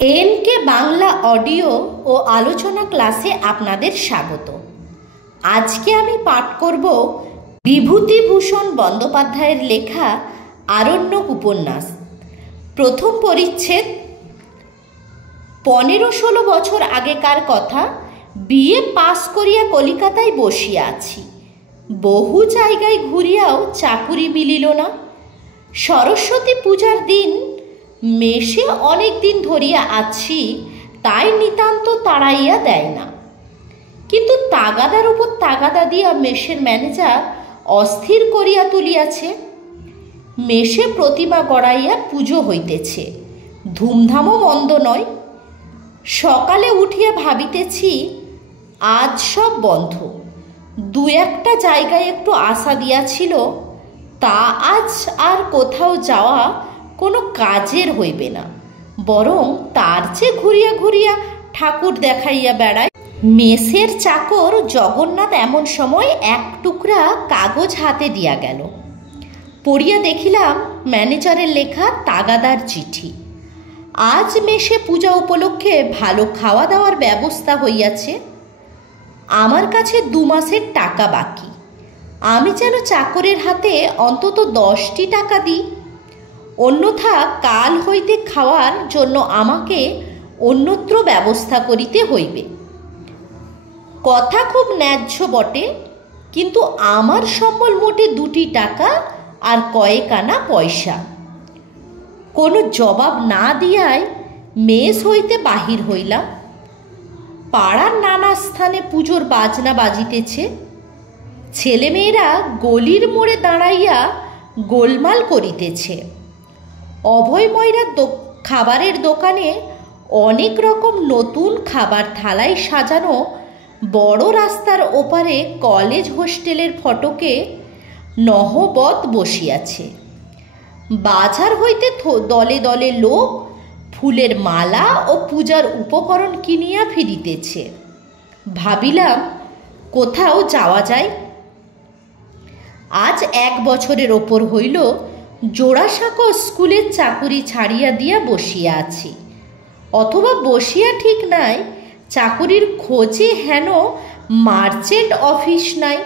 NK Bangla audio ও আলোচনা ক্লাসে আপনাদের স্বাগত। আজকে আমি পাঠ করব বিভূতিভূষণ বন্দ্যোপাধ্যায়ের লেখা আরণ্যক উপন্যাস। প্রথম পরিচ্ছেদ। 15-16 বছর আগেকার কথা। বিএ পাস করিয়া কলিকাতায় বসিয়া আছি। বহু জায়গায় ঘুরিয়াও চাকুরি মিলিল না। সরস্বতী পূজার দিন মেশে অনেক দিন ধরিয়া আছি, তাই নিতান্ত তাড়াইয়া দেয় না। কিন্তু তাগাদার উপর তাগাদা দিয়া মেশের ম্যানেজার অস্থির করিয়া তুলিয়াছে। মেশে প্রতিমা গড়াইয়া পুজো হইতেছে, ধুমধামও মন্দ নয়। সকালে উঠিয়া ভাবিতেছি আজ সব বন্ধ। দু একটা জায়গায় একটু আশা দিয়াছিল, তা আজ আর কোথাও যাওয়া কোনো কাজের হইবে না, বরং তার চেয়ে ঘুরিয়া ঘুরিয়া ঠাকুর দেখাইয়া বেড়ায়। মেসের চাকর জগন্নাথ এমন সময় এক টুকরা কাগজ হাতে দিয়া গেল। পড়িয়া দেখিলাম ম্যানেজারের লেখা তাগাদার চিঠি। আজ মেসে পূজা উপলক্ষে ভালো খাওয়া দাওয়ার ব্যবস্থা হইয়াছে। আমার কাছে 2 মাসের টাকা বাকি। আমি যেন চাকরের হাতে অন্তত 10টি টাকা দিই, অন্যথা কাল হইতে খাওয়ার জন্য আমাকে অন্যত্র ব্যবস্থা করিতে হইবে। কথা খুব ন্যায্য বটে, কিন্তু আমার সম্বল মোটে 2টি টাকা আর কয়েক আনা পয়সা। কোনো জবাব না দিয়াই মেস হইতে বাহির হইলাম। পাড়ার নানা স্থানে পুজোর বাজনা বাজিতেছে। ছেলেমেয়েরা গলির মোড়ে দাঁড়াইয়া গোলমাল করিতেছে। অভয় ময়রার খাবারের দোকানে অনেক রকম নতুন খাবার থালায় সাজানো বড় রাস্তার ওপারে কলেজ হোস্টেলের ফটকে নহবত বসিয়াছে। বাজার হইতে দলে দলে লোক ফুলের মালা ও পূজার উপকরণ কিনিয়া ফিরিতেছে। ভাবিলাম কোথাও যাওয়া যায়। আজ 1 বছরের ওপর হইল জোড়াসাঁকো স্কুলের চাকুরি ছাড়িয়া দিয়া বসিয়া আছি, অথবা বসিয়া ঠিক নাই, চাকুরির খোঁজে হেন মার্চেন্ট অফিস নাই,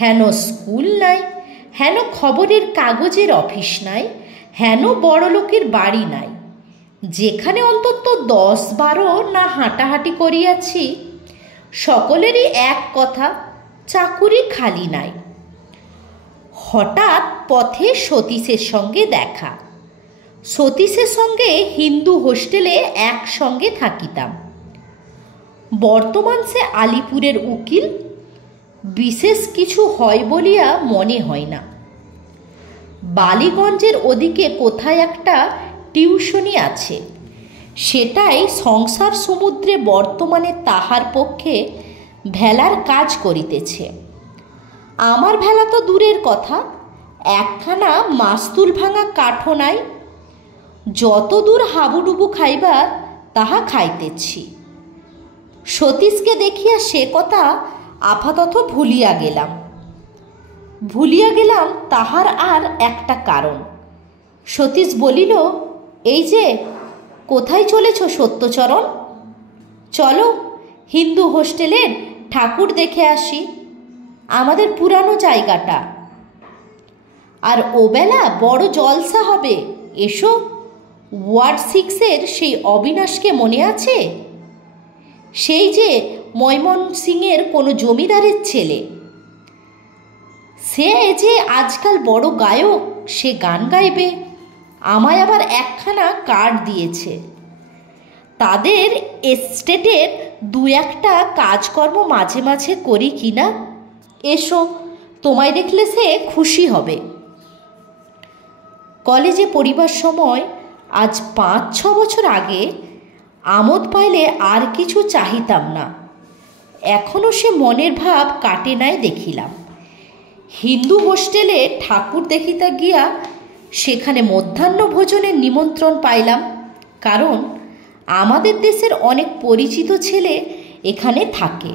হেন স্কুল নাই, হেন খবরের কাগজের অফিস নাই, হেন বড়লোকের বাড়ি নাই। যেখানে অন্তত 10-12 না হাঁটাহাঁটি করিয়াছি, সকলেরই এক কথা, চাকুরি খালি নাই। হঠাৎ পথে সতীশের সঙ্গে দেখা। সতীশের সঙ্গে হিন্দু হোস্টেলে একসঙ্গে থাকিতাম। বর্তমান সে আলিপুরের উকিল। বিশেষ কিছু হয় বলিয়া মনে হয় না। বালিগঞ্জের ওদিকে কোথায় একটা টিউশনি আছে, সেটাই সংসার সমুদ্রে বর্তমানে তাহার পক্ষে ভেলার কাজ করিতেছে। আমার ভেলা তো দূরের কথা, একখানা মাস্তুল ভাঙা কাঠও নাই। যত দূর হাবুডুবু খাইবার তাহা খাইতেছি। সতীশকে দেখিয়া সে কথা আপাতত ভুলিয়া গেলাম। তাহার আর একটা কারণ। সতীশ বলিল, এই যে কোথায় চলেছ সত্যচরণ? চলো হিন্দু হোস্টেলের ঠাকুর দেখে আসি, আমাদের পুরানো জায়গাটা। আর ওবেলা বড় জলসা হবে, এসো। ওয়ার্ড 6-এর সেই অবিনাশকে মনে আছে? সেই যে ময়মনসিংহের কোনো জমিদারের ছেলে। সে যে আজকাল বড় গায়ক, সে গান গাইবে। আমায় আবার একখানা কার্ড দিয়েছে। তাদের এস্টেটের 2-একটা কাজকর্ম মাঝে মাঝে করি কিনা। এসো, তোমায় দেখলে সে খুশি হবে। কলেজে পড়িবার সময় আজ 5-6 বছর আগে আমোদ পাইলে আর কিছু চাহিতাম না। এখনও সে মনের ভাব কাটে নাই দেখিলাম। হিন্দু হোস্টেলে ঠাকুর দেখিতে গিয়া সেখানে মধ্যাহ্ন ভোজনের নিমন্ত্রণ পাইলাম, কারণ আমাদের দেশের অনেক পরিচিত ছেলে এখানে থাকে।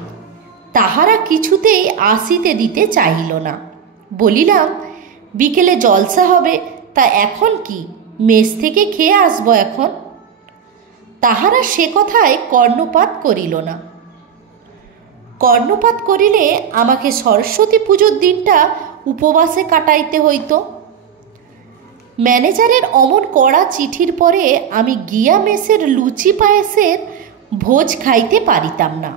তাহারা কিছুতেই আসিতে দিতে চাহিল না। বলিলাম, বিকেলে জলসা হবে, তা এখন কি, মেস থেকে খেয়ে আসবো এখন। তাহারা সে কথায় কর্ণপাত করিল না। কর্ণপাত করিলে আমাকে সরস্বতী পুজোর দিনটা উপবাসে কাটাইতে হইত। ম্যানেজারের অমন কড়া চিঠির পরে আমি গিয়া মেসের লুচি পায়েসের ভোজ খাইতে পারিতাম না।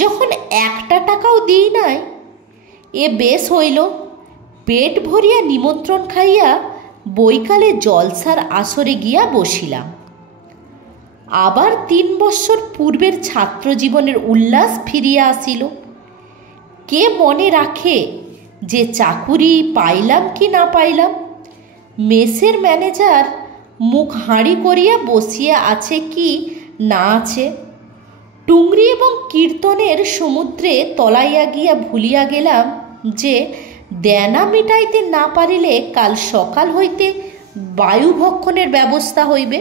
যখন 1 টাকাও দিই নাই, এ বেশ হইল, পেট ভরিয়া নিমন্ত্রণ খাইয়া বৈকালে জলসার আসরে গিয়া বসিলাম। আবার 3 বৎসর পূর্বের ছাত্র জীবনের উল্লাস ফিরিয়া আসিল। কে মনে রাখে যে চাকুরি পাইলাম কি না পাইলাম? মেসের ম্যানেজার মুখ হাঁড়ি করিয়া বসিয়া আছে কি না আছে, টুংরি এবং কীর্তনের সমুদ্রে তলাইয়া গিয়া ভুলিয়া গেলাম যে দেনা মিটাইতে না পারিলে কাল সকাল হইতে বায়ুভক্ষণের ব্যবস্থা হইবে।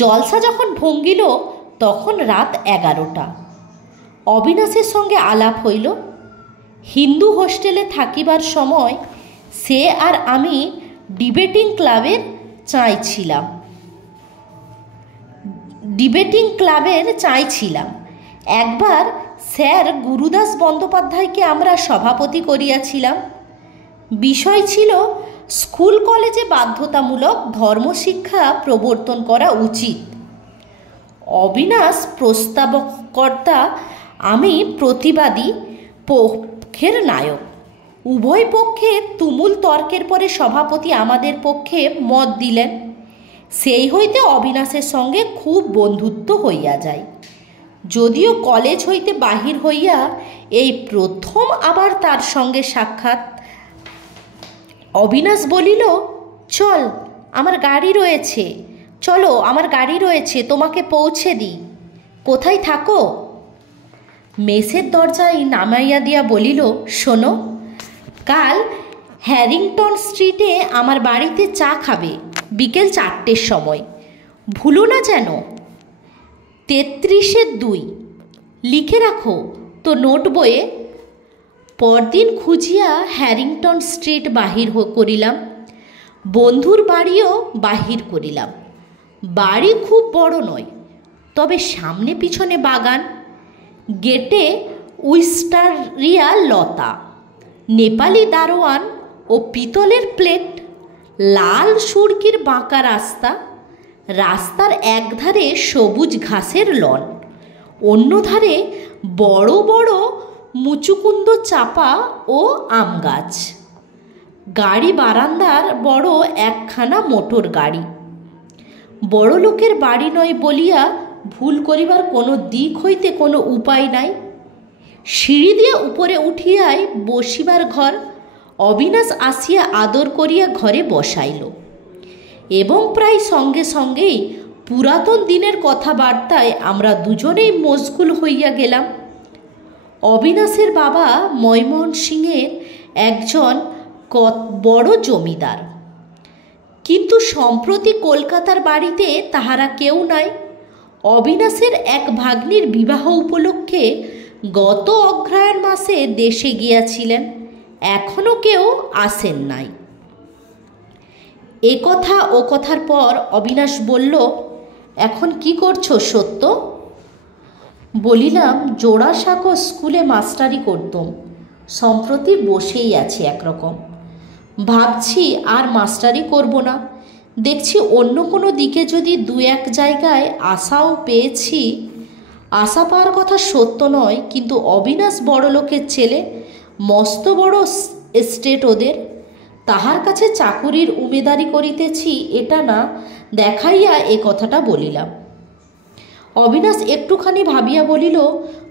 জলসা যখন ভঙ্গিল তখন রাত 11টা। অবিনাশের সঙ্গে আলাপ হইল। হিন্দু হোস্টেলে থাকিবার সময় সে আর আমি ডিবেটিং ক্লাবের চাই ছিলাম। একবার স্যার গুরুদাস বন্দ্যোপাধ্যায়কে আমরা সভাপতি করিয়াছিলাম। বিষয় ছিল স্কুল কলেজে বাধ্যতামূলক ধর্মশিক্ষা প্রবর্তন করা উচিত। অবিনাশ প্রস্তাবকর্তা, আমি প্রতিবাদী পক্ষের নায়ক। উভয় পক্ষে তুমুল তর্কের পরে সভাপতি আমাদের পক্ষে মত দিলেন। সেই হইতে অবিনাশের সঙ্গে খুব বন্ধুত্ব হইয়া যায়। যদিও কলেজ হইতে বাহির হইয়া এই প্রথম আবার তার সঙ্গে সাক্ষাৎ। অবিনাশ বলিল, চল, আমার গাড়ি রয়েছে, চলো, আমার গাড়ি রয়েছে, তোমাকে পৌঁছে দিই। কোথায় থাকো? মেসের দরজায় নামাইয়া দিয়া বলিল, শোনো, কাল হ্যারিংটন স্ট্রিটে আমার বাড়িতে চা খাবে বিকেল 4টের সময়, ভুলো না যেন। 33-2 লিখে রাখো তো নোট বইয়ে। পরদিন খুঁজিয়া হ্যারিংটন স্ট্রিট বাহির করিলাম। বন্ধুর বাড়িও বাহির করিলাম। বাড়ি খুব বড় নয়, তবে সামনে পিছনে বাগান, গেটে উইস্টারিয়া লতা, নেপালি দারোয়ান ও পিতলের প্লেট, লাল সুরকির বাঁকা রাস্তা, রাস্তার একধারে সবুজ ঘাসের লন, অন্য ধারে বড় বড় মুচুকুন্দ চাপা ও আম গাছ। গাড়ি বারান্দার বড় একখানা মোটর গাড়ি। বড় লোকের বাড়ি নয় বলিয়া ভুল করিবার কোনো দিক হইতে কোনো উপায় নাই। সিঁড়ি দিয়া উপরে উঠিয়াই বসিবার ঘর। অবিনাশ আসিয়া আদর করিয়া ঘরে বসাইল এবং প্রায় সঙ্গে সঙ্গেই পুরাতন দিনের কথাবার্তায় আমরা দুজনেই মশগুল হইয়া গেলাম। অবিনাশের বাবা ময়মোহন সিংয়ের একজন বড় জমিদার, কিন্তু সম্প্রতি কলকাতার বাড়িতে তাহারা কেউ নাই। অবিনাশের এক ভাগ্নির বিবাহ উপলক্ষে গত অগ্রহায়ণ মাসে দেশে গিয়াছিলেন, এখনও কেউ আসেন নাই। এ কথা ও কথার পর অবিনাশ বলল, এখন কি করছো সত্য? বলিলাম, জোড়াসাঁকো স্কুলে মাস্টারি করতাম, সম্প্রতি বসেই আছি একরকম। ভাবছি আর মাস্টারি করব না। দেখছি অন্য কোনো দিকে যদি 2-1 জায়গায় আশাও পেয়েছি। আশা পাওয়ার কথা সত্য নয়, কিন্তু অবিনাশ বড় লোকের ছেলে, মস্ত বড় এস্টেট ওদের, তাহার কাছে চাকুরির উমেদারি করিতেছি এটা না দেখাইয়া এ কথাটা বলিলাম। অবিনাশ একটুখানি ভাবিয়া বলিল,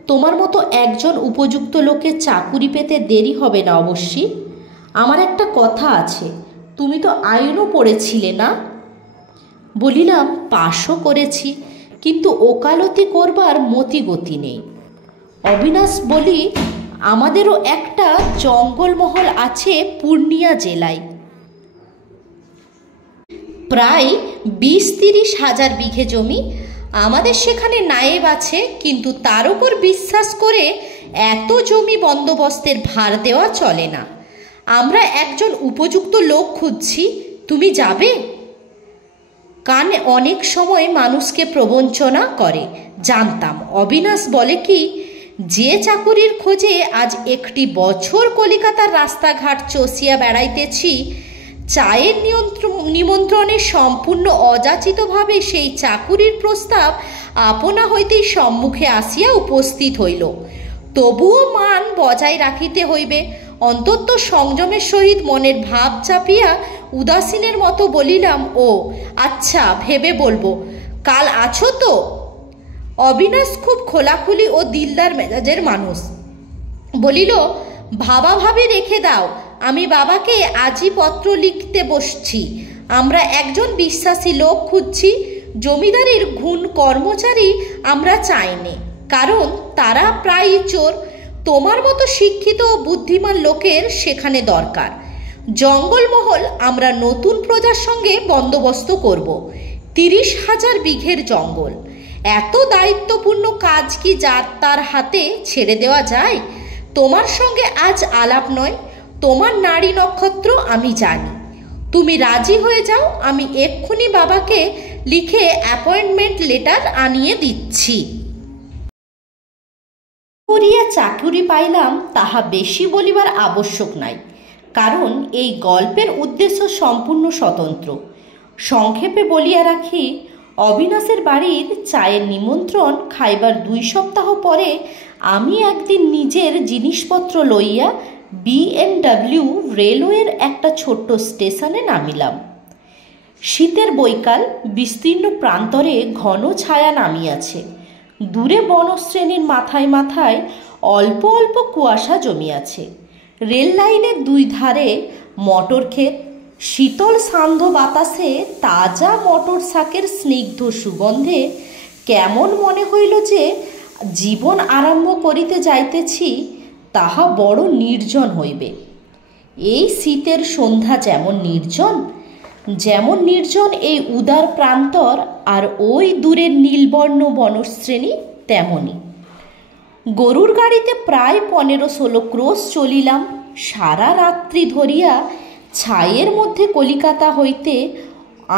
তোমার মতো একজন উপযুক্ত লোকের চাকুরি পেতে দেরি হবে না অবশ্যই। আমার একটা কথা আছে, তুমি তো আইনও পড়েছিলে না? বলিলাম, পাশও করেছি, কিন্তু ওকালতি করবার মতিগতি নেই। অবিনাশ বলি, আমাদেরও একটা জঙ্গলমহল আছে পূর্ণিয়া জেলায়, প্রায় 20-30 হাজার বিঘে জমি। আমাদের সেখানে নায়েব আছে, কিন্তু তার উপর বিশ্বাস করে এত জমি বন্দোবস্তের ভার দেওয়া চলে না। আমরা একজন উপযুক্ত লোক খুঁজছি, তুমি যাবে? কান অনেক সময় মানুষকে প্রবঞ্চনা করে, জানতাম। অবিনাশ বলে কি, যে চাকুরির খোঁজে আজ 1 বছর কলিকাতার রাস্তাঘাট চষিয়া বেড়াইতেছি, চায়ের নিমন্ত্রণে সম্পূর্ণ অযাচিতভাবে সেই চাকুরির প্রস্তাব আপনা হইতেই সম্মুখে আসিয়া উপস্থিত হইল। তবুও মান বজায় রাখিতে হইবে। অন্তত সংযমের সহিত মনের ভাব চাপিয়া উদাসীনের মতো বলিলাম, ও আচ্ছা, ভেবে বলবো। কাল আছো তো? অবিনাশ খুব খোলাখুলি ও দিলদার মেজাজের মানুষ। বলিল, ভাবাভাবি রেখে দাও, আমি বাবাকে আজই পত্র লিখতে বসছি। আমরা একজন বিশ্বাসী লোক খুঁজছি। জমিদারির ঘুণ কর্মচারী আমরা চাইনি, কারণ তারা প্রায়ই চোর। তোমার মতো শিক্ষিত ও বুদ্ধিমান লোকের সেখানে দরকার। জঙ্গলমহল আমরা নতুন প্রজার সঙ্গে বন্দোবস্ত করব। 30,000 বিঘের জঙ্গল। এত দায়িত্বপূর্ণ কাজ কি যার তার হাতে ছেড়ে দেওয়া যায়? তোমার সঙ্গে আজ আলাপ নয়, তোমার নাড়ি নক্ষত্র আমি জানি। তুমি রাজি হয়ে যাও, আমি এক্ষুনি বাবাকে লিখে অ্যাপয়েন্টমেন্ট লেটার আনিয়ে দিচ্ছি। করিয়া চাকুরি পাইলাম তাহা বেশি বলিবার আবশ্যক নাই, কারণ এই গল্পের উদ্দেশ্য সম্পূর্ণ স্বতন্ত্র। সংক্ষেপে বলিয়া রাখি, অবিনাশের বাড়ির চায়ের নিমন্ত্রণ খাইবার 2 সপ্তাহ পরে আমি একদিন নিজের জিনিসপত্র লইয়া BMW রেলওয়ের একটা ছোট্ট স্টেশনে নামিলাম। শীতের বৈকাল, বিস্তীর্ণ প্রান্তরে ঘন ছায়া নামিয়াছে। দূরে বনশ্রেণীর মাথায় মাথায় অল্প অল্প কুয়াশা জমিয়াছে। রেল লাইনের 2 ধারে মটর ক্ষেত। শীতল সান্ধ্য বাতাসে তাজা মটর শাকের স্নিগ্ধ সুগন্ধে কেমন মনে হইল যে জীবন আরম্ভ করিতে যাইতেছি তাহা বড় নির্জন হইবে। এই শীতের সন্ধ্যা যেমন নির্জন এই উদার প্রান্তর, আর ওই দূরের নীলবর্ণ বনশ্রেণী তেমনি। গরুর গাড়িতে প্রায় 15-16 ক্রোশ চলিলাম। সারা রাত্রি ধরিয়া ছায়ের মধ্যে কলিকাতা হইতে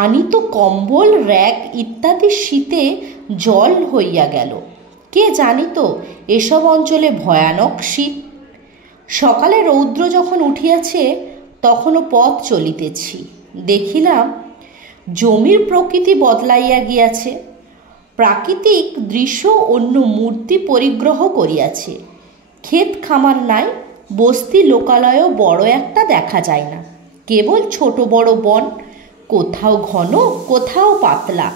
আনিত কম্বল, র‍্যাগ ইত্যাদি শীতে জল হইয়া গেল। কে জানিত এসব অঞ্চলে ভয়ানক শীত। সকালে রৌদ্র যখন উঠিয়াছে, তখনও পথ চলিতেছি। দেখিলাম জমির প্রকৃতি বদলাইয়া গিয়াছে। প্রাকৃতিক দৃশ্য অন্য মূর্তি পরিগ্রহ করিয়াছে। ক্ষেত খামার নাই, বস্তি লোকালয়ও বড় একটা দেখা যায় না। কেবল ছোট বড় বন, কোথাও ঘন কোথাও পাতলা,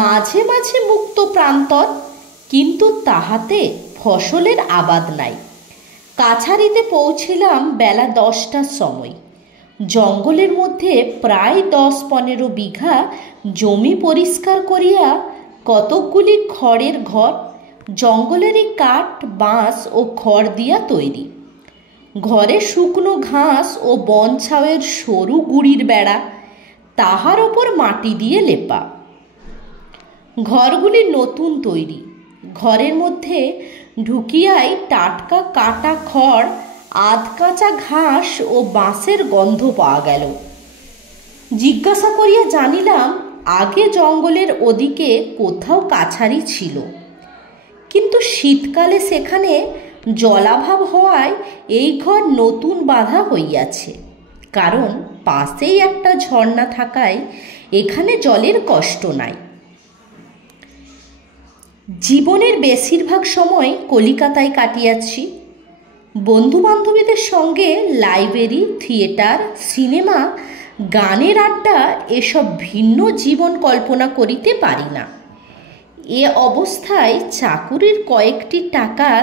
মাঝে মাঝে মুক্ত প্রান্তর, কিন্তু তাহাতে ফসলের আবাদ নাই। কাছারিতে পৌঁছিলাম বেলা 10টার সময়। জঙ্গলের মধ্যে প্রায় 10-15 বিঘা জমি পরিষ্কার করিয়া কতকগুলি খড়ের ঘর, জঙ্গলেরই কাঠ, বাঁশ ও খড় দিয়া তৈরি। ঘরে শুকনো ঘাস ও বনছাওয়ের সরু গুড়ির বেড়া, তাহার ওপর মাটি দিয়ে লেপা। ঘরগুলি নতুন তৈরি। ঘরের মধ্যে ঢুকিয়াই টাটকা কাটা খড়, আধ কাঁচা ঘাস ও বাঁশের গন্ধ পাওয়া গেল। জিজ্ঞাসা করিয়া জানিলাম আগে জঙ্গলের ওদিকে কোথাও কাছারি ছিল, কিন্তু শীতকালে সেখানে জলাভাব হওয়ায় এই ঘর নতুন বাঁধা হইয়াছে। কারণ পাশেই একটা ঝর্ণা থাকায় এখানে জলের কষ্ট নাই। জীবনের বেশিরভাগ সময় কলিকাতায় কাটিয়াছি। বন্ধুবান্ধবীদের সঙ্গে লাইব্রেরি, থিয়েটার, সিনেমা, গানের আড্ডা, এসব ভিন্ন জীবন কল্পনা করিতে পারি না। এ অবস্থায় চাকুরির কয়েকটি টাকার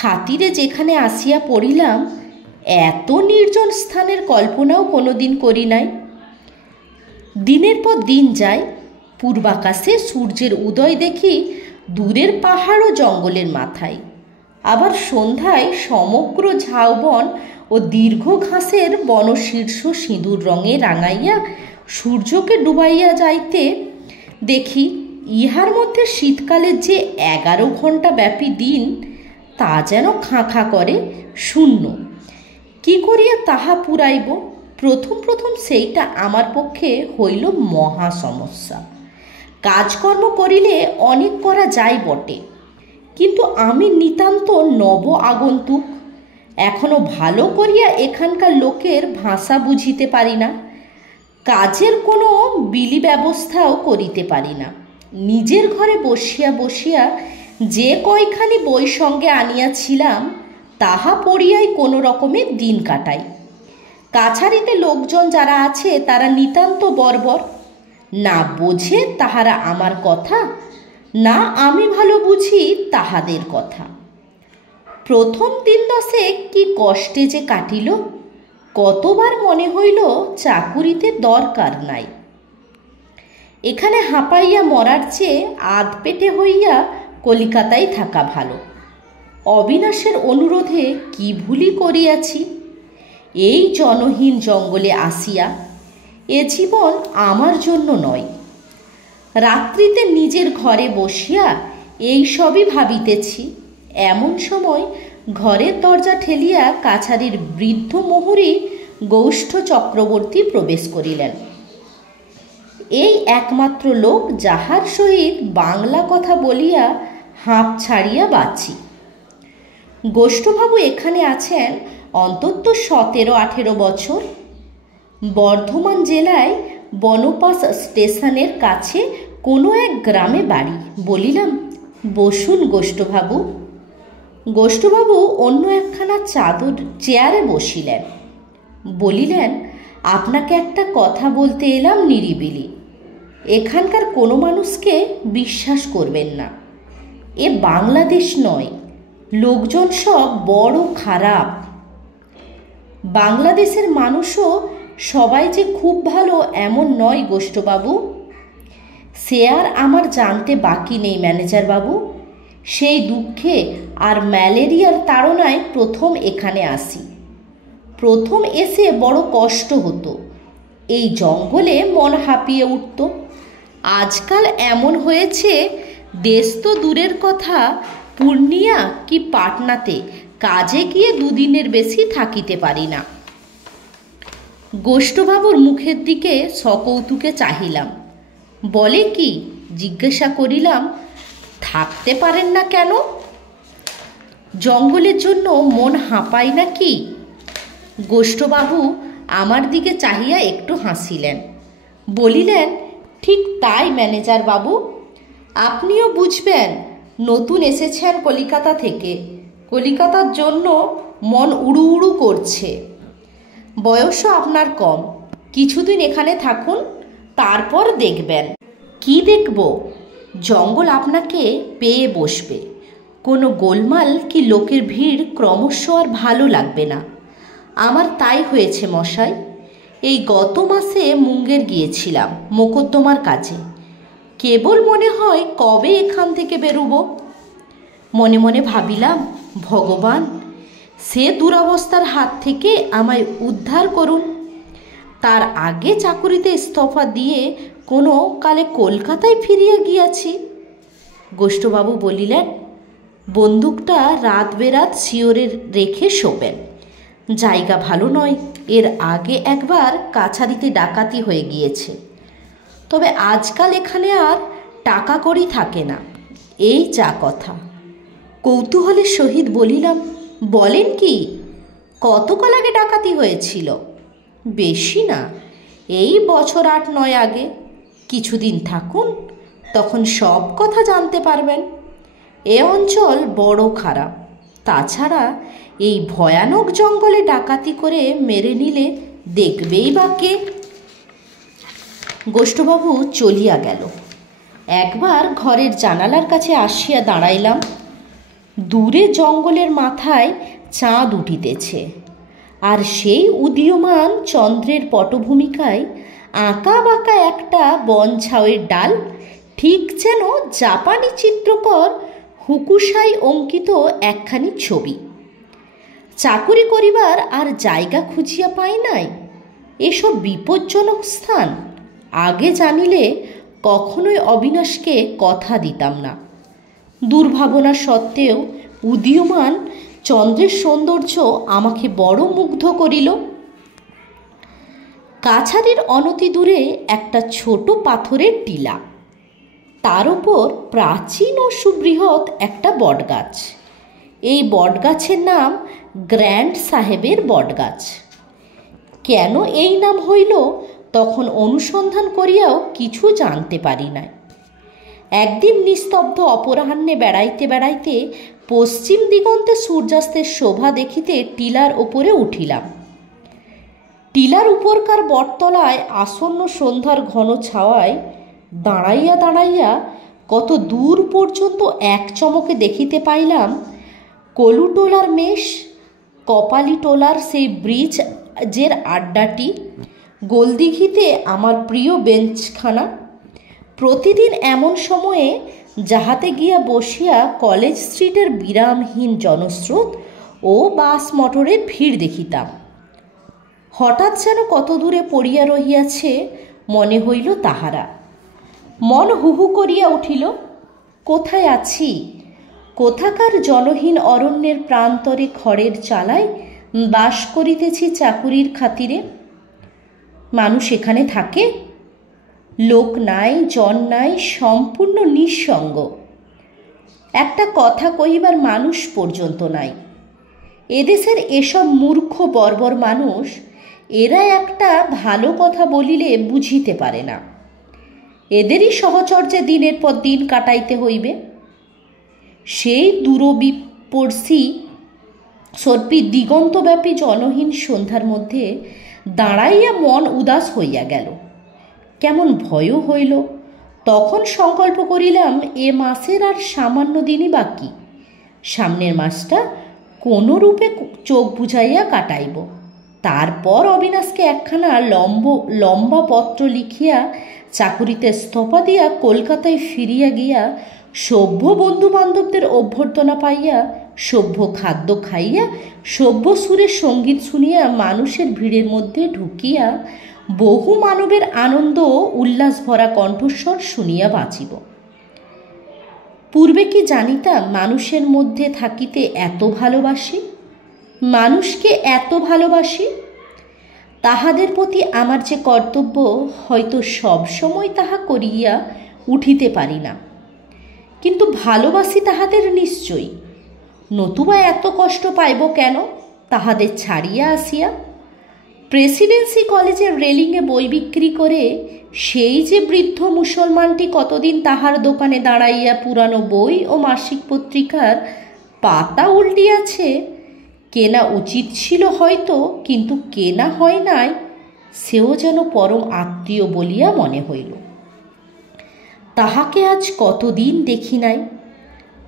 খাতিরে যেখানে আসিয়া পড়িলাম, এত নির্জন স্থানের কল্পনাও কোনোদিন করি নাই। দিনের পর দিন যায়। পূর্বাকাশে সূর্যের উদয় দেখি দূরের পাহাড় ও জঙ্গলের মাথায়। আবার সন্ধ্যায় সমগ্র ঝাউবন ও দীর্ঘ ঘাসের বনশীর্ষ সিঁদুর রঙে রাঙাইয়া সূর্যকে ডুবাইয়া যাইতে দেখি। ইহার মধ্যে শীতকালের যে 11 ঘণ্টা ব্যাপী দিন, তা যেন খাঁ খাঁ করে শূন্য। কি করিয়া তাহা পুরাইব? প্রথম সেইটা আমার পক্ষে হইল মহা সমস্যা। কাজকর্ম করিলে অনেক করা যায় বটে, কিন্তু আমি নিতান্ত নব আগন্তুক, এখনো ভালো করিয়া এখানকার লোকের ভাষা বুঝিতে পারি না, কাজের কোনো বিলি ব্যবস্থাও করিতে পারি না। নিজের ঘরে বসিয়া বসিয়া যে কয়খানি বই সঙ্গে আনিয়াছিলাম তাহা পড়িয়াই কোনো রকমে দিন কাটাই। কাছারিতে লোকজন যারা আছে তারা নিতান্ত বর্বর, না বোঝে তাহারা আমার কথা, না আমি ভালো বুঝি তাহাদের কথা। প্রথম 3-10 কি কষ্টে যে কাটিল, কতবার মনে হইল চাকুরিতে দরকার নাই। এখানে হাঁপাইয়া মরার চেয়ে আধ পেটে হইয়া কলিকাতায় থাকা ভালো। অবিনাশের অনুরোধে কি ভুলই করিয়াছি এই জনহীন জঙ্গলে আসিয়া। এ জীবন আমার জন্য নয়। রাত্রিতে নিজের ঘরে বসিয়া এই সবই ভাবিতেছি, এমন সময় ঘরের দরজা ঠেলিয়া কাছারির বৃদ্ধ মুহুরী গৌষ্ঠ চক্রবর্তী প্রবেশ করিলেন। এই একমাত্র লোক যাহার সহিত বাংলা কথা বলিয়া হাঁপ ছাড়িয়া বাঁচি। গোষ্ঠবাবু এখানে আছেন অন্তত 17-18 বছর। বর্ধমান জেলায় বনপাস স্টেশনের কাছে কোনো এক গ্রামে বাড়ি। বলিলাম, বসুন গোষ্ঠবাবু। গোষ্ঠবাবু অন্য একখানা চেয়ারে বসিলেন। বলিলেন, আপনাকে একটা কথা বলতে এলাম নিরিবিলি। এখানকার কোনো মানুষকে বিশ্বাস করবেন না। এ বাংলাদেশ নয়, লোকজন সব বড় খারাপ। বাংলাদেশের মানুষও সবাই যে খুব ভালো এমন নয় গোষ্ঠবাবু। সে আর আমার জানতে বাকি নেই ম্যানেজার বাবু। সেই দুঃখে আর ম্যালেরিয়ার তাড়নায় প্রথম এখানে আসি। প্রথম এসে বড় কষ্ট হতো, এই জঙ্গলে মন হাঁপিয়ে উঠত। আজকাল এমন হয়েছে, দেশ তো দূরের কথা, পূর্ণিয়া কি পাটনাতে কাজে গিয়ে 2 দিনের বেশি থাকিতে পারি না। গোষ্ঠবাবুর মুখের দিকে সকৌতুকে চাহিলাম। বলে কি? জিজ্ঞাসা করিলাম, থাকতে পারেন না কেন? জঙ্গলের জন্য মন হাঁপায় না কি? গোষ্ঠবাবু আমার দিকে চাহিয়া একটু হাসিলেন। বলিলেন, ঠিক তাই ম্যানেজার বাবু। আপনিও বুঝবেন, নতুন এসেছেন কলিকাতা থেকে, কলিকাতার জন্য মন উড়ু উড়ু করছে। বয়সও আপনার কম, কিছুদিন এখানে থাকুন, তারপর দেখবেন। কি দেখব? জঙ্গল আপনাকে পেয়ে বসবে। কোনো গোলমাল কি লোকের ভিড় ক্রমশ আর ভালো লাগবে না। আমার তাই হয়েছে মশাই। এই গত মাসে মুঙ্গের গিয়েছিলাম মোকদ্দমার কাজে। কেবল মনে হয় কবে এখান থেকে বেরোবো। মনে মনে ভাবিলাম, ভগবান সে দুরবস্থার হাত থেকে আমায় উদ্ধার করুন। তার আগে চাকুরিতে ইস্তফা দিয়ে কোনো কালে কলকাতায় ফিরিয়া গিয়াছি। গোষ্ঠবাবু বলিলেন, বন্দুকটা রাত বেরাত শিওরে রেখে শোবেন। জায়গা ভালো নয়। এর আগে একবার কাছারিতে ডাকাতি হয়ে গিয়েছে। তবে আজকাল এখানে আর টাকা কড়ি থাকে না, এই যা কথা। কৌতূহলের সহিত বলিলাম, বলেন কি? কতকাল আগে ডাকাতি হয়েছিল? বেশি না, এই বছর 8-9 আগে। কিছুদিন থাকুন, তখন সব কথা জানতে পারবেন। এ অঞ্চল বড় খারাপ। তাছাড়া এই ভয়ানক জঙ্গলে ডাকাতি করে মেরে নিলে দেখবেই বা কে? গোষ্ঠবাবু চলিয়া গেল। একবার ঘরের জানালার কাছে আসিয়া দাঁড়াইলাম। দূরে জঙ্গলের মাথায় চাঁদ উঠিতেছে, আর সেই উদীয়মান চন্দ্রের পটভূমিকায় আঁকা বাঁকা একটা বনঝাউয়ের ডাল, ঠিক যেন জাপানি চিত্রকর হুকুশাই অঙ্কিত একখানি ছবি। চাকুরি করিবার আর জায়গা খুঁজিয়া পাই নাই। এসব বিপজ্জনক স্থান। আগে জানিলে কখনোই অবিনাশকে কথা দিতাম না। দুর্ভাবনা সত্ত্বেও উদীয়মান চন্দ্রের সৌন্দর্য আমাকে বড় মুগ্ধ করিল। কাছারির অনতি দূরে একটা ছোট পাথরের টিলা। তার উপর প্রাচীন ও সুবৃহৎ একটা বটগাছ। এই বটগাছের নাম গ্র্যান্ড সাহেবের বটগাছ। কেন এই নাম হইল তখন অনুসন্ধান করিয়াও কিছু জানতে পারি নাই। একদিন নিস্তব্ধ অপরাহ্নে বেড়াইতে বেড়াইতে পশ্চিম দিগন্তে সূর্যাস্তের শোভা দেখিতে টিলার ওপরে উঠিলাম। টিলার উপরকার বটতলায় আসন্ন সন্ধ্যার ঘন ছাওয়ায় দাঁড়াইয়া দাঁড়াইয়া কত দূর পর্যন্ত এক চমকে দেখিতে পাইলাম কলুটোলার মেষ, কপালিটোলার সেই ব্রিজের আড্ডাটি, গোলদিঘিতে আমার প্রিয় বেঞ্চখানা। প্রতিদিন এমন সময়ে যাহাতে গিয়া বসিয়া কলেজ স্ট্রিটের বিরামহীন জনস্রোত ও বাস মোটরের ভিড় দেখিতাম। হঠাৎ যেন কত দূরে পড়িয়া রহিয়াছে মনে হইল তাহারা। মন হুহু করিয়া উঠিল, কোথায় আছি? কোথাকার জনহীন অরণ্যের প্রান্তরে খড়ের চালায় বাস করিতেছি চাকুরির খাতিরে। মানুষ এখানে থাকে? লোক নাই, জন নাই, সম্পূর্ণ নিঃসঙ্গ। একটা কথা কহিবার মানুষ পর্যন্ত নাই। এদেশের এসব মূর্খ বর্বর মানুষ, এরা একটা ভালো কথা বলিলে বুঝিতে পারে না। এদেরই সহচর্যে দিনের পর দিন কাটাইতে হইবে। সেই দূরবিপর্শী সর্পী দিগন্তব্যাপী জনহীন সন্ধ্যার মধ্যে দাঁড়াইয়া মন উদাস হইয়া গেল। কেমন ভয়ও হইল। তখন সংকল্প করিলাম, এ মাসের আর সামান্য দিনই বাকি। সামনের মাসটা কোনো রূপে চোখ বুঝাইয়া কাটাইব। তারপর অবিনাশকে একখানা লম্বা পত্র লিখিয়া চাকুরিতে স্তফা দিয়া কলকাতায় ফিরিয়া গিয়া সভ্য বন্ধু বান্ধবদের অভ্যর্থনা পাইয়া, সভ্য খাদ্য খাইয়া, সভ্য সুরে সঙ্গীত শুনিয়া মানুষের ভিড়ের মধ্যে ঢুকিয়া বহু মানবের আনন্দ ও উল্লাস ভরা কণ্ঠস্বর শুনিয়া বাঁচিব। পূর্বে কি জানিতাম মানুষের মধ্যে থাকিতে এত ভালোবাসি, মানুষকে এত ভালোবাসি? তাহাদের প্রতি আমার যে কর্তব্য, হয়তো সব সময় তাহা করিয়া উঠিতে পারি না, কিন্তু ভালোবাসি তাহাদের নিশ্চয়ই। নতুবা এত কষ্ট পাইব কেন তাহাদের ছাড়িয়া আসিয়া? প্রেসিডেন্সি কলেজের রেলিংয়ে বই বিক্রি করে সেই যে বৃদ্ধ মুসলমানটি কতদিন তাহার দোকানে দাঁড়াইয়া পুরানো বই ও মাসিক পত্রিকার পাতা উল্টিয়াছে, কেনা উচিত ছিল হয়তো, কিন্তু কেনা হয় নাই, সেও যেন পরম আত্মীয় বলিয়া মনে হইল। তাহাকে আজ কতদিন দেখি নাই।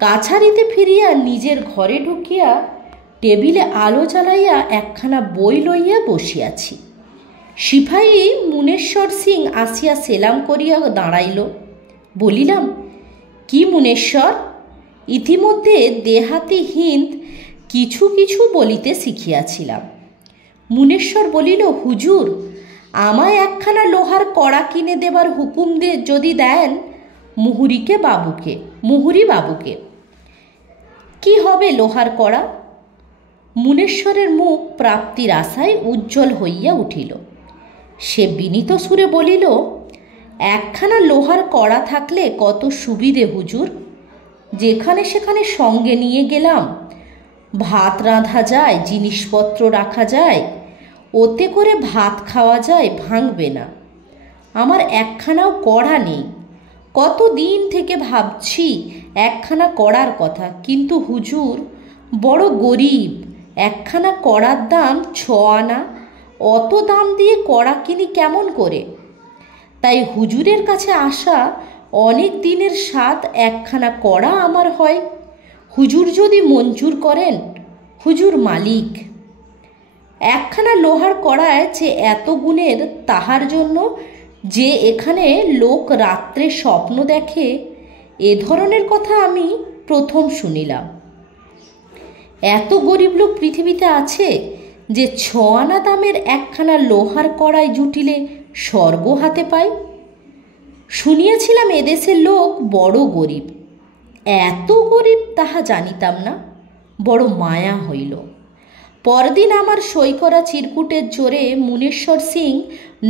কাছারিতে ফিরিয়া নিজের ঘরে ঢুকিয়া টেবিলে আলো জ্বালাইয়া একখানা বই লইয়া বসিয়াছি। সিপাহী মুনেশ্বর সিং আসিয়া সেলাম করিয়া দাঁড়াইল। বলিলাম, কি মুনেশ্বর? ইতিমধ্যে দেহাতি হিন্দ কিছু কিছু বলিতে শিখিয়াছিলাম। মুনেশ্বর বলিল, হুজুর, আমায় একখানা লোহার কড়া কিনে দেবার হুকুম যদি দেন মুহুরী বাবুকে। কি হবে লোহার কড়া? মুনেশ্বরের মুখ প্রাপ্তির আশায় উজ্জ্বল হইয়া উঠিল। সে বিনীত সুরে বলিল, একখানা লোহার কড়া থাকলে কত সুবিধে হুজুর। যেখানে সেখানে সঙ্গে নিয়ে গেলাম, ভাত রাঁধা যায়, জিনিসপত্র রাখা যায়, ওতে করে ভাত খাওয়া যায়, ভাঙবে না। আমার একখানাও কড়া নেই। কত দিন থেকে ভাবছি একখানা কড়ার কথা, কিন্তু হুজুর বড় গরিব, একখানা কড়ার দাম 6 আনা। অত দাম দিয়ে কড়া কিনি কেমন করে? তাই হুজুরের কাছে আসা, অনেক দিনের স্বাদ একখানা কড়া আমার হয়। হুজুর যদি মঞ্জুর করেন, হুজুর মালিক। একখানা লোহার কড়ায় যে এত গুণের, তাহার জন্য যে এখানে লোক রাত্রে স্বপ্ন দেখে, এ ধরনের কথা আমি প্রথম শুনিলাম। এত গরিব লোক পৃথিবীতে আছে যে 6 আনা দামের একখানা লোহার কড়াই জুটিলে স্বর্গ হাতে পায়। শুনিয়াছিলাম এদেশের লোক বড় গরিব। এত গরিব তাহা জানিতাম না। বড় মায়া হইল। পরদিন আমার সই করা চিরকুটের জোরে মুনেশ্বর সিং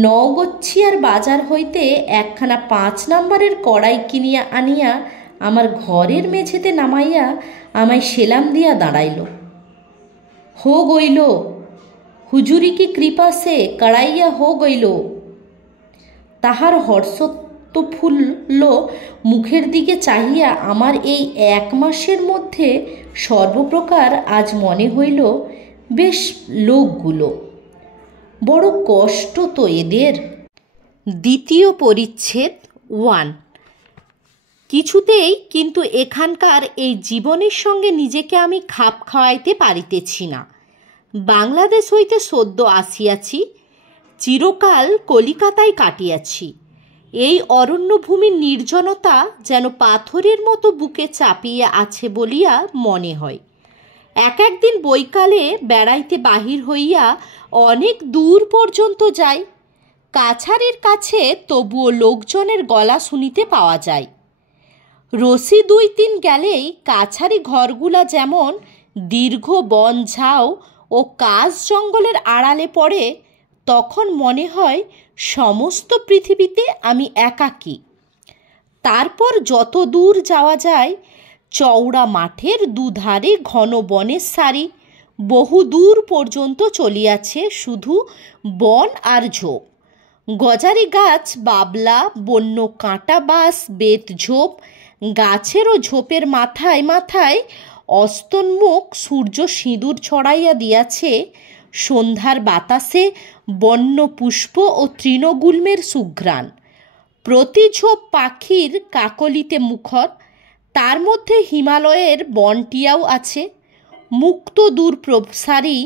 নওগচ্ছিয়ার বাজার হইতে একখানা 5 নম্বরের কড়াই কিনিয়া আনিয়া আমার ঘরের মেঝেতে নামাইয়া আমায় সেলাম দিয়া দাঁড়াইল। হো গইল, হুজুরি কি কৃপা সে কড়াইয়া হো গইল। তাহার হর্ষোত্ফুল্ল মুখের দিকে চাহিয়া আমার এই 1 মাসের মধ্যে সর্বপ্রকার আজ মনে হইল বেশ লোকগুলো বড় কষ্ট তো এদের। দ্বিতীয় পরিচ্ছেদ 1। কিছুতেই কিন্তু এখানকার এই জীবনের সঙ্গে নিজেকে আমি খাপ খাওয়াইতে পারিতেছি না। বাংলাদেশ হইতে সদ্য আসিয়াছি, চিরকাল কলিকাতায় কাটিয়াছি। এই অরণ্যভূমির নির্জনতা যেন পাথরের মতো বুকে চাপিয়ে আছে বলিয়া মনে হয়। একদিন বৈকালে বেড়াইতে বাহির হইয়া অনেক দূর পর্যন্ত যাই, কাছারির কাছে তবুও লোকজনের গলা শুনিতে পাওয়া যায়। রশি 2-3 গেলেই কাছারি ঘরগুলা যেমন দীর্ঘ বন ঝাউ ও কাশ জঙ্গলের আড়ালে পড়ে, তখন মনে হয় সমস্ত পৃথিবীতে আমি একাকী। তারপর যত দূর যাওয়া যায়, চওড়া মাঠের দুধারে ঘন বনের সারি, বহু দূর পর্যন্ত চলিয়াছে শুধু বন আর ঝোপ। গজারি গাছ, বাবলা, বন্য কাঁটা বাস, বেত ঝোপ, গাছের ও ঝোপের মাথায় মাথায় অস্তন্মুখ সূর্য সিঁদুর ছড়াইয়া দিয়াছে। সন্ধ্যার বাতাসে বন্য পুষ্প ও তৃণগুল্মের সুঘ্রাণ। প্রতি ঝোপ পাখির কাকলিতে মুখর। তার মধ্যে হিমালয়ের বনটিয়াও আছে। মুক্ত দূর প্রসারী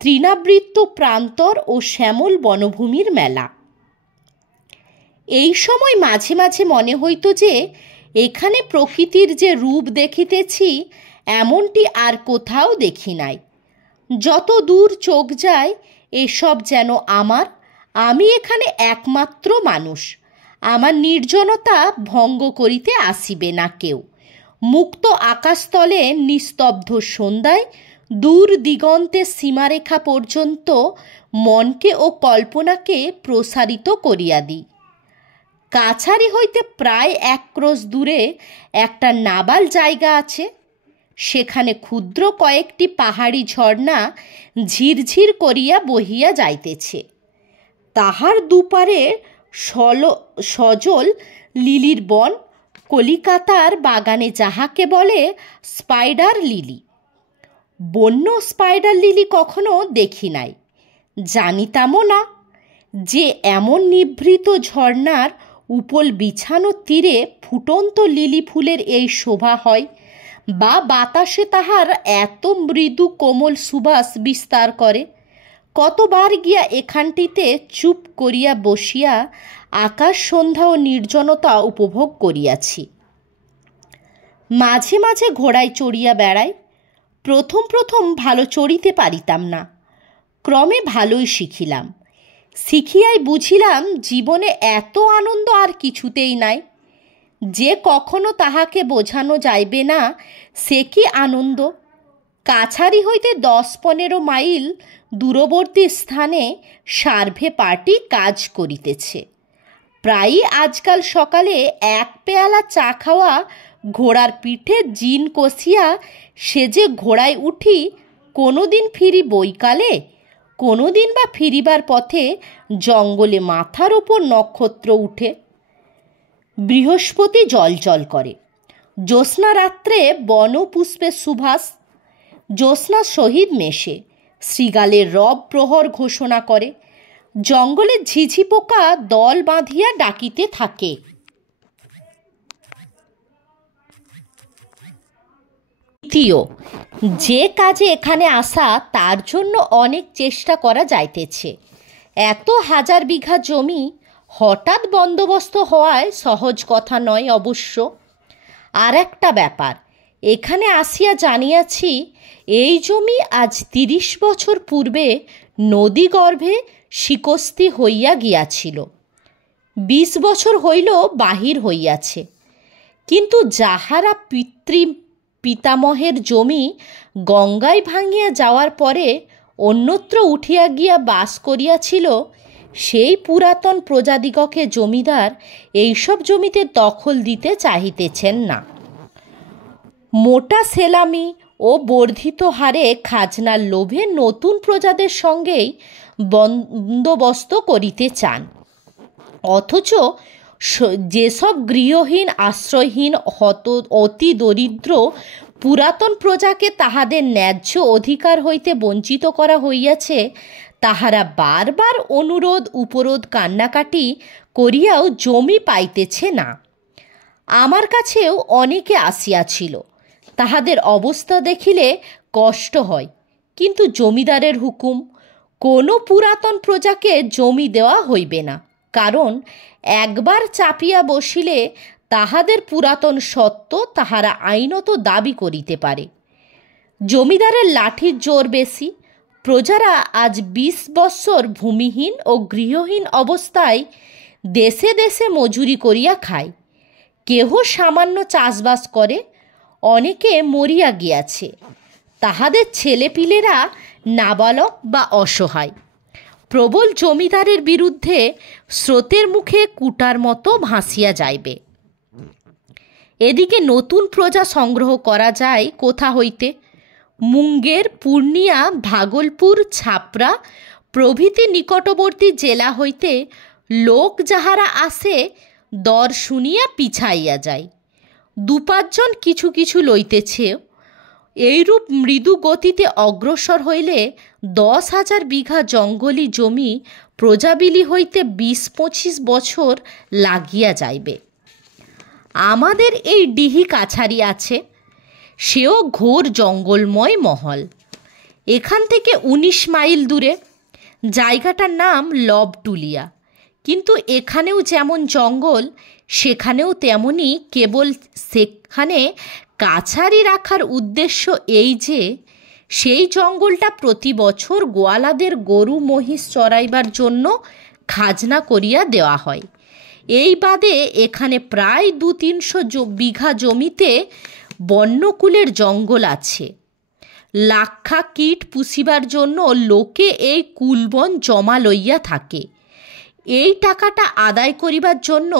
তৃণাবৃত্ত প্রান্তর ও শ্যামল বনভূমির মেলা। এই সময় মাঝে মাঝে মনে হইত যে এখানে প্রকৃতির যে রূপ দেখিতেছি, এমনটি আর কোথাও দেখি নাই। যত দূর চোখ যায়, এসব যেন আমার। আমি এখানে একমাত্র মানুষ। আমার নির্জনতা ভঙ্গ করিতে আসিবে না কেউ। মুক্ত আকাশতলে নিস্তব্ধ সন্ধ্যায় দূর দিগন্তের সীমারেখা পর্যন্ত মনকে ও কল্পনাকে প্রসারিত করিয়া দিই। কাছারি হইতে প্রায় 1 ক্রোশ দূরে একটা নাবাল জায়গা আছে। সেখানে ক্ষুদ্র কয়েকটি পাহাড়ি ঝর্ণা ঝিরঝির করিয়া বহিয়া যাইতেছে। তাহার দুপারে সজল লিলির বন, কলিকাতার বাগানে যাহাকে বলে স্পাইডার লিলি। বন্য স্পাইডার লিলি কখনো দেখি নাই, জানিতামও না যে এমন নিভৃত ঝর্ণার উপল বিছানো তীরে ফুটন্ত লিলি ফুলের এই শোভা হয়, বা বাতাসে তাহার এত মৃদু কোমল সুবাস বিস্তার করে। কতবার গিয়া এখানটিতে চুপ করিয়া বসিয়া আকাশ সন্ধ্যা ও নির্জনতা উপভোগ করিয়াছি। মাঝে মাঝে ঘোড়ায় চড়িয়া বেড়াই। প্রথম প্রথম ভালো চড়িতে পারিতাম না, ক্রমে ভালোই শিখিলাম। শিখিয়াই বুঝিলাম জীবনে এত আনন্দ আর কিছুতেই নাই। যে কখনো তাহাকে বোঝানো যাইবে না সে কি আনন্দ। কাছারি হইতে 10-15 মাইল দূরবর্তী স্থানে সার্ভে পার্টি কাজ করিতেছে। প্রায়ই আজকাল সকালে 1 পেয়ালা চা খাওয়া, ঘোড়ার পিঠে জিন কষিয়া সেজে ঘোড়ায় উঠি। কোনোদিন ফিরি বৈকালে, কোনোদিন বা ফিরিবার পথে জঙ্গলে মাথার ওপর নক্ষত্র উঠে। বৃহস্পতি জলজল করে। জ্যোৎস্না রাত্রে বনপুষ্পের সুভাষ। জ্যোৎস্না সহিত মেশে। শৃগালের রব প্রহর ঘোষণা করে। জঙ্গলের ঝিঝি পোকা দল বাঁধিয়া ডাকিতে থাকে। তৃতীয়, যে কাজে এখানে আসা তার জন্য অনেক চেষ্টা করা যাইতেছে। এত হাজার বিঘা জমি হঠাৎ বন্দোবস্ত হওয়ায় সহজ কথা নয় অবশ্য। আর একটা ব্যাপার, এখানে আসিয়া জানিয়াছি এই জমি আজ 30 বছর পূর্বে নদী গর্ভে শিকস্তি হইয়া গিয়াছিল। 20 বছর হইল বাহির হইয়াছে। কিন্তু যাহারা পিতামহের জমি গঙ্গায় ভাঙিয়া যাওয়ার পরে অন্যত্র উঠিয়া গিয়া বাস করিয়াছিল, সেই পুরাতন প্রজাদিগকে জমিদার এইসব জমিতে দখল দিতে চাহিতেছেন না। মোটা সেলামি ও বর্ধিত হারে খাজনার লোভে নতুন প্রজাদের সঙ্গেই বন্দোবস্ত করিতে চান। অথচ যেসব গৃহহীন, আশ্রয়হীন, অতি দরিদ্র পুরাতন প্রজাকে তাহাদের ন্যায্য অধিকার হইতে বঞ্চিত করা হইয়াছে, তাহারা বারবার অনুরোধ উপরোধ কান্নাকাটি করিয়াও জমি পাইতেছে না। আমার কাছেও অনেকে আসিয়াছিল। তাহাদের অবস্থা দেখিলে কষ্ট হয়, কিন্তু জমিদারের হুকুম, কোনো পুরাতন প্রজাকে জমি দেওয়া হইবে না, কারণ একবার চাপিয়া বসিলে তাহাদের পুরাতন সত্ত্ব তাহারা আইনত দাবি করিতে পারে। জমিদারের লাঠির জোর বেশি। প্রজারা আজ 20 বৎসর ভূমিহীন ও গৃহহীন অবস্থায় দেশে দেশে মজুরি করিয়া খায়। কেহ সামান্য চাষবাস করে, অনেকে মরিয়া গিয়াছে। তাহাদের ছেলেপিলেরা নাবালক বা অসহায়। প্রবল জমিদারের বিরুদ্ধে স্রোতের মুখে কুটার মতো ভাসিয়া যাইবে। এদিকে নতুন প্রজা সংগ্রহ করা যায় কোথা হইতে? মুঙ্গের, পূর্ণিয়া, ভাগলপুর, ছাপড়া প্রভৃতি নিকটবর্তী জেলা হইতে লোক যাহারা আসে, দর শুনিয়া পিছাইয়া যায়। 2-5 জন কিছু কিছু লইতেছে। এইরূপ মৃদু গতিতে অগ্রসর হইলে 10,000 বিঘা জঙ্গলি জমি প্রজাবিলি হইতে 20-25 বছর লাগিয়া যাইবে। আমাদের এই ডিহি কাছারি আছে, সেও ঘোর জঙ্গলময় মহল। এখান থেকে 19 মাইল দূরে। জায়গাটার নাম লবটুলিয়া। কিন্তু এখানেও যেমন জঙ্গল, সেখানেও তেমনি। কেবল সেখানে কাছারি রাখার উদ্দেশ্য এই যে, সেই জঙ্গলটা প্রতি বছর গোয়ালাদের গরু মহিষ চড়াইবার জন্য খাজনা করিয়া দেওয়া হয়। এই বাদে এখানে প্রায় 200-300 বিঘা জমিতে বন্যকুলের জঙ্গল আছে। লাক্ষা কীট পুষিবার জন্য লোকে এই কুলবন জমা লইয়া থাকে। এই টাকাটা আদায় করিবার জন্য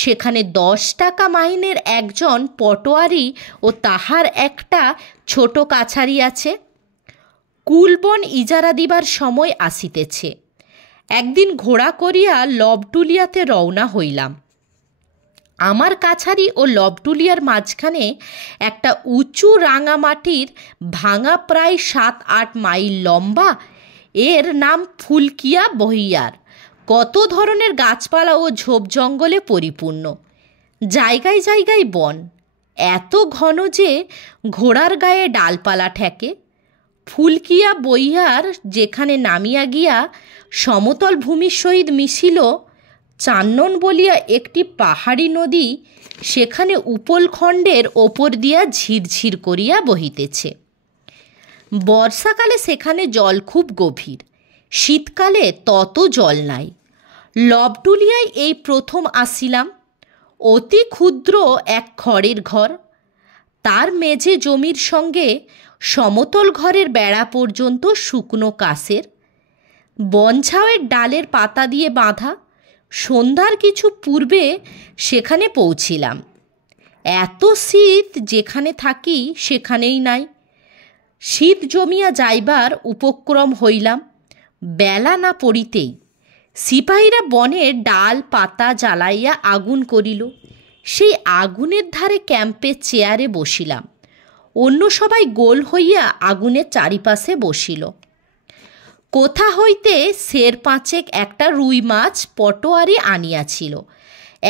সেখানে 10 টাকা মাইনের একজন পটোয়ারি ও তাহার একটা ছোট কাছারি আছে। কুলবন ইজারা দিবার সময় আসিতেছে। একদিন ঘোড়া করিয়া লবটুলিয়াতে রওনা হইলাম। আমার কাছারি ও লবটুলিয়ার মাঝখানে একটা উঁচু রাঙামাটির ভাঙা প্রায় 7-8 মাইল লম্বা, এর নাম ফুলকিয়া বহিয়ার। কত ধরনের গাছপালা ও ঝোপ জঙ্গলে পরিপূর্ণ। জায়গায় জায়গায় বন, এত ঘন যে ঘোড়ার গায়ে ডালপালা ঠেকে। ফুলকিয়া বহিয়ার যেখানে নামিয়া গিয়া সমতল ভূমির সহিত মিশিল, চান্নন বলিয়া একটি পাহাড়ি নদী সেখানে উপলখণ্ডের ওপর দিয়া ঝিরঝির করিয়া বহিতেছে। বর্ষাকালে সেখানে জল খুব গভীর, শীতকালে তত জল নাই। লবটুলিয়ায় এই প্রথম আসিলাম। অতি ক্ষুদ্র এক খড়ের ঘর, তার মেঝে জমির সঙ্গে সমতল ঘরের বেড়া পর্যন্ত শুকনো কাশের, বনঝাউয়ের ডালের পাতা দিয়ে বাঁধা। সন্ধ্যার কিছু পূর্বে সেখানে পৌঁছিলাম। এত শীত যেখানে থাকি সেখানেই নাই। শীত জমিয়া যাইবার উপক্রম হইলাম। বেলা না পড়িতেই সিপাহীরা বনের ডাল পাতা জ্বালাইয়া আগুন করিল। সেই আগুনের ধারে ক্যাম্পের চেয়ারে বসিলাম। অন্য সবাই গোল হইয়া আগুনের চারিপাশে বসিল। কোথা হইতে 5.5 একটা রুই মাছ পটোয়ারি আনিয়াছিল।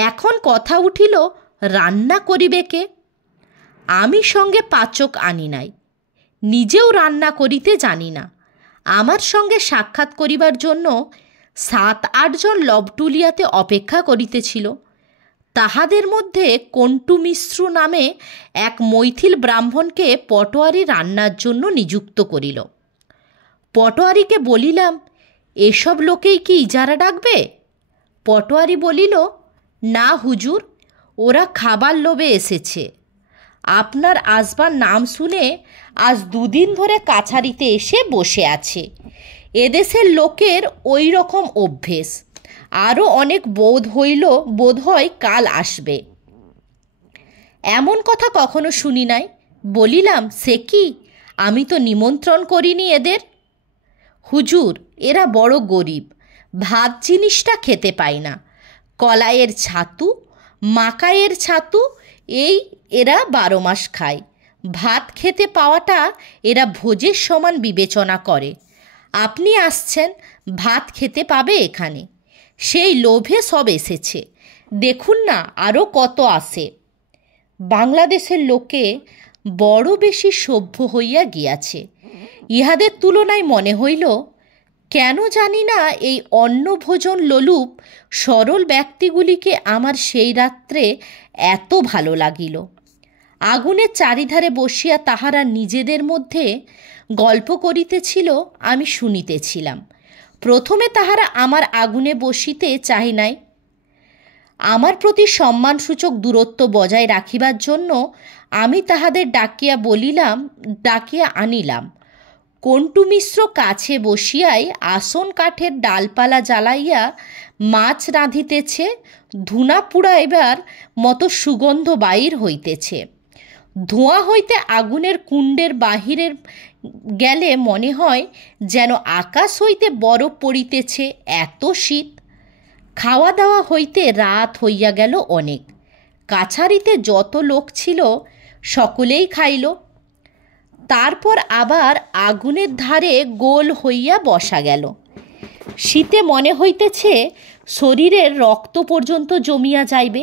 এখন কথা উঠিল, রান্না করিবে কে? আমি সঙ্গে পাচক আনি নাই, নিজেও রান্না করিতে জানি না। আমার সঙ্গে সাক্ষাৎ করিবার জন্য 7-8 জন লবটুলিয়াতে অপেক্ষা করিতেছিল। তাহাদের মধ্যে কন্টু মিশ্র নামে এক মৈথিল ব্রাহ্মণকে পটোয়ারি রান্নার জন্য নিযুক্ত করিল। পটোয়ারিকে বলিলাম, এসব লোকেই কি ইজারা ডাকবে? পটোয়ারি বলিল, না হুজুর, ওরা খাবার লোভে এসেছে। আপনার আসবার নাম শুনে আজ 2 দিন ধরে কাছারিতে এসে বসে আছে। এদেশের লোকের ওই রকম অভ্যেস। আরও অনেক বোধ হয় কাল আসবে। এমন কথা কখনো শুনি নাই। বলিলাম, সে কি, আমি তো নিমন্ত্রণ করিনি এদের। হুজুর, এরা বড় গরিব, ভাত জিনিসটা খেতে পায় না। কলাইয়ের ছাতু, মাকাইয়ের ছাতু এই এরা 12 মাস খায়। ভাত খেতে পাওয়াটা এরা ভোজের সমান বিবেচনা করে। আপনি আসছেন, ভাত খেতে পাবে এখানে। সেই লোভে সব এসেছে। দেখুন না, আরও কত আসে। বাংলাদেশের লোকে বড় বেশি সভ্য হইয়া গিয়াছে। ইহাদের তুলনায় মনে হইল, কেন জানি না, এই অন্নভোজন লোলুপ সরল ব্যক্তিগুলিকে আমার সেই রাত্রে এত ভালো লাগিল। আগুনের চারিধারে বসিয়া তাহারা নিজেদের মধ্যে গল্প করিতেছিল, আমি শুনিতেছিলাম। প্রথমে তাহারা আমার আগুনে বসিতে চাহে নাই। আমার প্রতি সম্মানসূচক দূরত্ব বজায় রাখিবার জন্য আমি তাহাদের ডাকিয়া আনিলাম। কন্টু মিশ্র কাছে বসিয়াই আসন কাঠের ডালপালা জ্বালাইয়া মাছ রাঁধিতেছে। ধুনা পুড়াইবার মতো সুগন্ধ বাহির হইতেছে। ধোঁয়া হইতে আগুনের কুণ্ডের বাহিরে গেলে মনে হয় যেন আকাশ হইতে বরফ পড়িতেছে, এত শীত। খাওয়া দাওয়া হইতে রাত হইয়া গেল অনেক। কাছারিতে যত লোক ছিল সকলেই খাইল। তারপর আবার আগুনের ধারে গোল হইয়া বসা গেল। শীতে মনে হইতেছে শরীরের রক্ত পর্যন্ত জমিয়া যাইবে।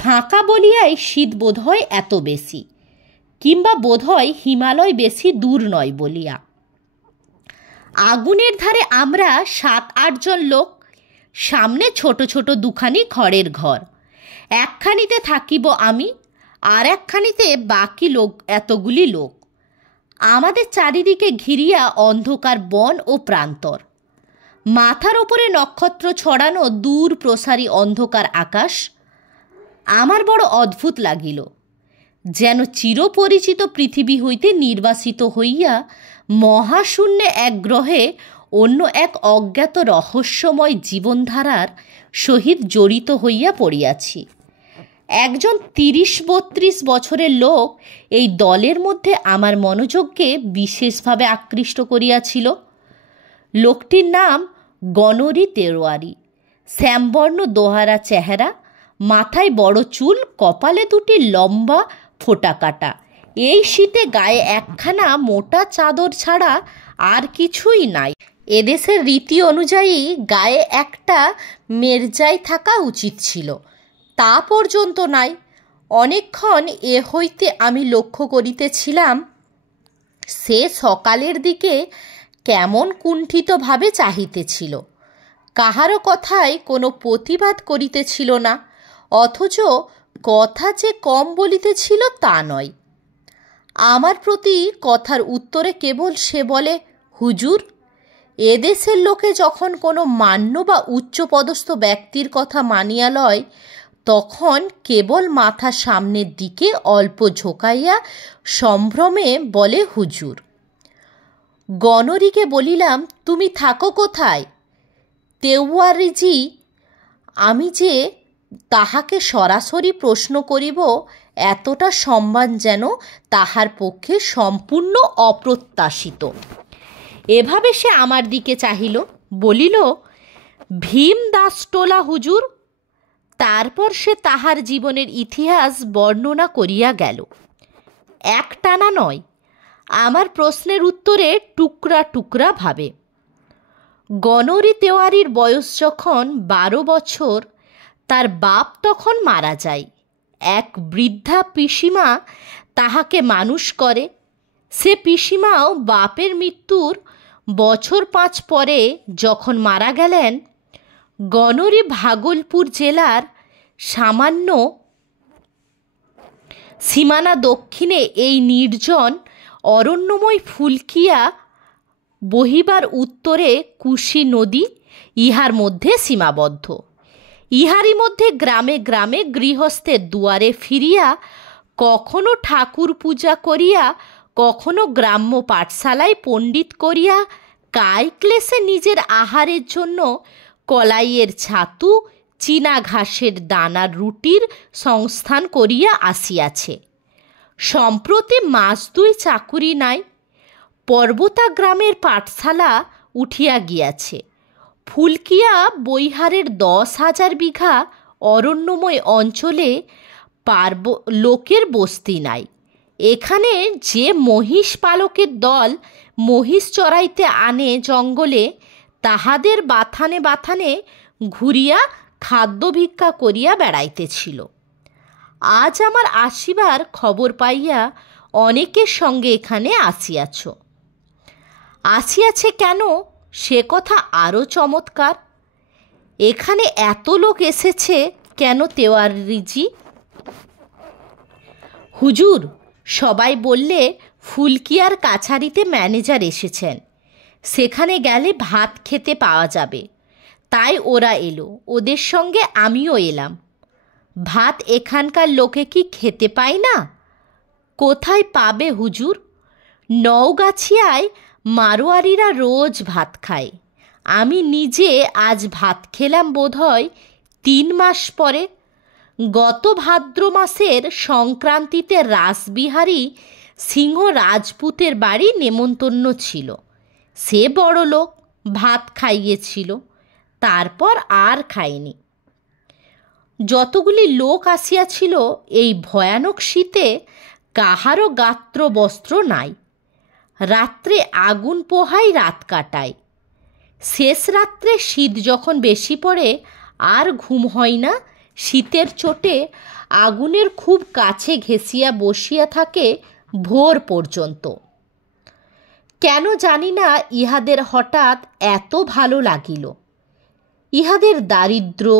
ফাঁকা বলিয়াই শীত বোধহয় এত বেশি, কিংবা বোধহয় হিমালয় বেশি দূর নয় বলিয়া। আগুনের ধারে আমরা 7-8 জন লোক। সামনে ছোট ছোট 2খানি খড়ের ঘর। একখানিতে থাকিব আমি, আর একখানিতে বাকি লোক, এতগুলি লোক। আমাদের চারিদিকে ঘিরিয়া অন্ধকার বন ও প্রান্তর। মাথার ওপরে নক্ষত্র ছড়ানো দূর প্রসারী অন্ধকার আকাশ। আমার বড় অদ্ভুত লাগিল, যেন চিরপরিচিত পৃথিবী হইতে নির্বাসিত হইয়া মহাশূন্যে এক গ্রহে অন্য এক অজ্ঞাত রহস্যময় জীবনধারার সহিত জড়িত হইয়া পড়িয়াছি। একজন 30-32 বছরের লোক এই দলের মধ্যে আমার মনোযোগকে বিশেষভাবে আকৃষ্ট করিয়াছিল। লোকটির নাম গণরি তেওয়ারি। শ্যামবর্ণ দোহারা চেহারা, মাথায় বড় চুল, কপালে 2টি লম্বা ফোঁটা কাটা। এই শীতে গায়ে একখানা মোটা চাদর ছাড়া আর কিছুই নাই। এদেশের রীতি অনুযায়ী গায়ে একটা মেরজাই থাকা উচিত ছিল, তা পর্যন্ত নাই। অনেকক্ষণ এ হইতে আমি লক্ষ্য করিতেছিলাম, সে সকালের দিকে কেমন কুণ্ঠিতভাবে চাহিতেছিল। কাহারও কথায় কোনো প্রতিবাদ করিতেছিল না, অথচ কথা যে কম বলিতেছিল তা নয়। আমার প্রতি কথার উত্তরে কেবল সে বলে, হুজুর, এদেশের লোকে যখন কোনো মান্য বা উচ্চপদস্থ ব্যক্তির কথা মানিয়া লয়, তখন কেবল মাথা সামনের দিকে অল্প ঝোঁকাইয়া সম্ভ্রমে বলে হুজুর। গণরিকে বলিলাম, তুমি থাকো কোথায়? তেওয়ারিজি। আমি যে তাহাকে সরাসরি প্রশ্ন করিব এতটা সম্মান যেন তাহার পক্ষে সম্পূর্ণ অপ্রত্যাশিত। এভাবে সে আমার দিকে চাহিল, বলিল, ভীম দাস টোলা হুজুর। তারপর সে তাহার জীবনের ইতিহাস বর্ণনা করিয়া গেল। একটানা নয়, আমার প্রশ্নের উত্তরে টুকরা টুকরা ভাবে। গণরি তেওয়ারির বয়স যখন 12 বছর, তার বাপ তখন মারা যায়। এক বৃদ্ধা পিসিমা তাহাকে মানুষ করে। সে পিসিমাও বাপের মৃত্যুর বছর 5 পরে যখন মারা গেলেন, গণরি ভাগলপুর জেলার সামান্য সীমানা দক্ষিণে এই নির্জন অরণ্যময় ফুলকিয়া বহিবার উত্তরে কুশি নদী ইহার মধ্যে সীমাবদ্ধ। ইহারই মধ্যে গ্রামে গ্রামে গৃহস্থের দুয়ারে ফিরিয়া কখনো ঠাকুর পূজা করিয়া, কখনো গ্রাম্য পাঠশালায় পণ্ডিত করিয়া, কায় ক্লেশে নিজের আহারের জন্য কলাইয়ের ছাতু, চীনা ঘাসের দানার রুটির সংস্থান করিয়া আসিয়াছে। সম্প্রতি মাস দুই চাকুরি নাই। পর্বতা গ্রামের পাঠশালা উঠিয়া গিয়াছে। ফুলকিয়া বৈহারের 10,000 বিঘা অরণ্যময় অঞ্চলে লোকের বস্তি নাই। এখানে যে মহিষ পালকের দল মহিষ চড়াইতে আনে জঙ্গলে, তাহাদের বাথানে বাথানে ঘুরিয়া খাদ্য ভিক্ষা করিয়া বেড়াইতেছিল। আজ আমার আসিবার খবর পাইয়া অনেকের সঙ্গে এখানে আসিয়াছে কেন, সে কথা আরও চমৎকার। এখানে এত লোক এসেছে কেন তেওয়ারিজি? হুজুর, সবাই বললে ফুলকিয়ার কাছারিতে ম্যানেজার এসেছেন, সেখানে গেলে ভাত খেতে পাওয়া যাবে, তাই ওরা এলো, ওদের সঙ্গে আমিও এলাম। ভাত এখানকার লোকে কি খেতে পায় না? কোথায় পাবে হুজুর? নওগাছিয়ায় মারোয়ারিরা রোজ ভাত খায়। আমি নিজে আজ ভাত খেলাম বোধহয় 3 মাস পরে। গত ভাদ্র মাসের সংক্রান্তিতে রাসবিহারী সিংহ রাজপুতের বাড়ি নেমন্তন্ন ছিল। সে বড় লোক, ভাত খাইয়েছিল, তারপর আর খায়নি। যতগুলি লোক আসিয়াছিল, এই ভয়ানক শীতে কাহারও গাত্র বস্ত্র নাই। রাত্রে আগুন পোহাই রাত কাটায়। শেষ রাত্রে শীত যখন বেশি পড়ে আর ঘুম হয় না, শীতের চোটে আগুনের খুব কাছে ঘেঁষিয়া বসিয়া থাকে ভোর পর্যন্ত। কেন জানি না ইহাদের হঠাৎ এত ভালো লাগিল। ইহাদের দারিদ্র্য,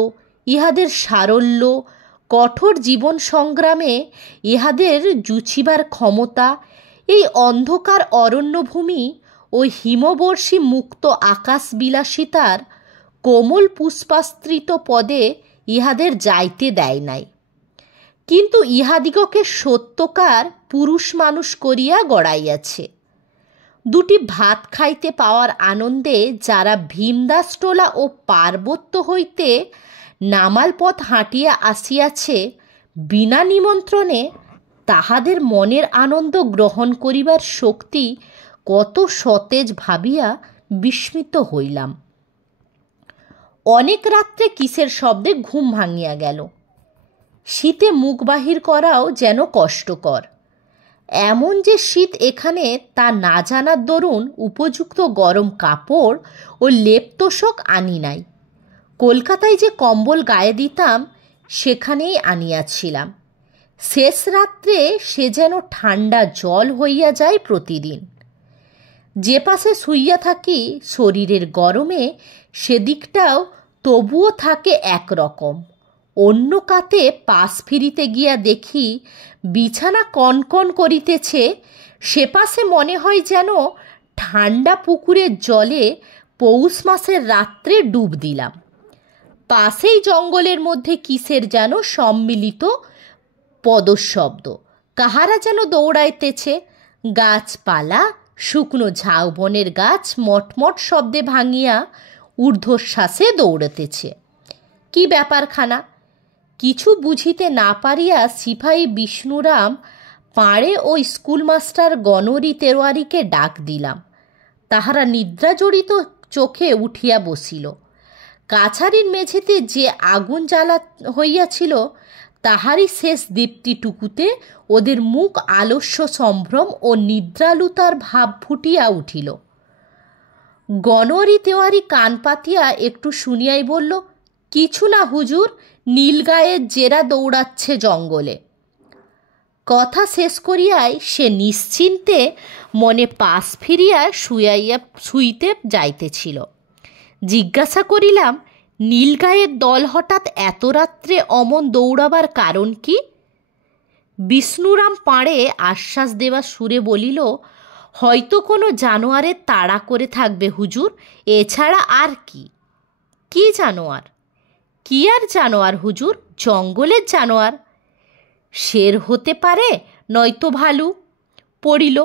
ইহাদের সারল্য, কঠোর জীবন সংগ্রামে ইহাদের জুছিবার ক্ষমতা, এই অন্ধকার অরণ্যভূমি ও হিমবর্ষী মুক্ত আকাশবিলাসিতার কোমল পুষ্পাস্ত্রিত পদে ইহাদের যাইতে দেয় নাই। কিন্তু ইহাদিগকে সত্যকার পুরুষ মানুষ করিয়া গড়াইয়াছে। দুটি ভাত খাইতে পাওয়ার আনন্দে যারা ভীমদাসটোলা ও পার্বত্য হইতে নামাল পথ হাঁটিয়া আসিয়াছে বিনা নিমন্ত্রণে, তাহাদের মনের আনন্দ গ্রহণ করিবার শক্তি কত সতেজ ভাবিয়া বিস্মিত হইলাম। অনেক রাত্রে কিসের শব্দে ঘুম ভাঙিয়া গেল। শীতে মুখ বাহির করাও যেন কষ্টকর। এমন যে শীত এখানে তা না জানার দরুন উপযুক্ত গরম কাপড় ও লেপ তোষক আনি নাই। কলকাতায় যে কম্বল গায়ে দিতাম সেখানেই আনিয়াছিলাম। শেষ রাত্রে সে যেন ঠান্ডা জল হইয়া যায় প্রতিদিন। যে পাশে শুইয়া থাকি শরীরের গরমে সেদিকটাও তবুও থাকে একরকম। অন্য কাতে পাশ ফিরিতে গিয়া দেখি বিছানা কনকন করিতেছে, সে পাশে মনে হয় যেন ঠান্ডা পুকুরের জলে পৌষ মাসের রাত্রে ডুব দিলাম। পাশেই জঙ্গলের মধ্যে কিসের যেন সম্মিলিত পদশব্দ, কাহারা যেন দৌড়াইতেছে। গাছপালা, শুকনো ঝাউবনের গাছ মটমট শব্দে ভাঙিয়া ঊর্ধ্বশ্বাসে দৌড়াতেছে। কি ব্যাপারখানা কিছু বুঝিতে না পারিয়া সিপাহী বিষ্ণুরাম পাড়ে ও স্কুলমাস্টার গণরি তেওয়ারিকে ডাক দিলাম। তাহারা নিদ্রাজড়িত চোখে উঠিয়া বসিল। কাছারির মেঝেতে যে আগুন জ্বালা হইয়াছিল তাহারই শেষ দীপ্তিটুকুতে ওদের মুখ আলস্য সম্ভ্রম ও নিদ্রালুতার ভাব ফুটিয়া উঠিল। গণরি তেওয়ারি কান পাতিয়া একটু শুনিয়াই বলল, কিছু না হুজুর, নীলগায়ের জেরা দৌড়াচ্ছে জঙ্গলে। কথা শেষ করিয়াই সে নিশ্চিন্তে মনে পাশ ফিরিয়া শুইতে যাইতেছিল। জিজ্ঞাসা করিলাম, নীলগায়ের দল হঠাৎ এত রাত্রে অমন দৌড়াবার কারণ কি? বিষ্ণুরাম পাড়ে আশ্বাস দেওয়া সুরে বলিল, হয়তো কোনো জানোয়ারের তাড়া করে থাকবে হুজুর, এছাড়া আর কি। কি জানোয়ার? কি আর জানোয়ার হুজুর, জঙ্গলের জানোয়ার। শের হতে পারে, নয়তো ভালু। পড়িল।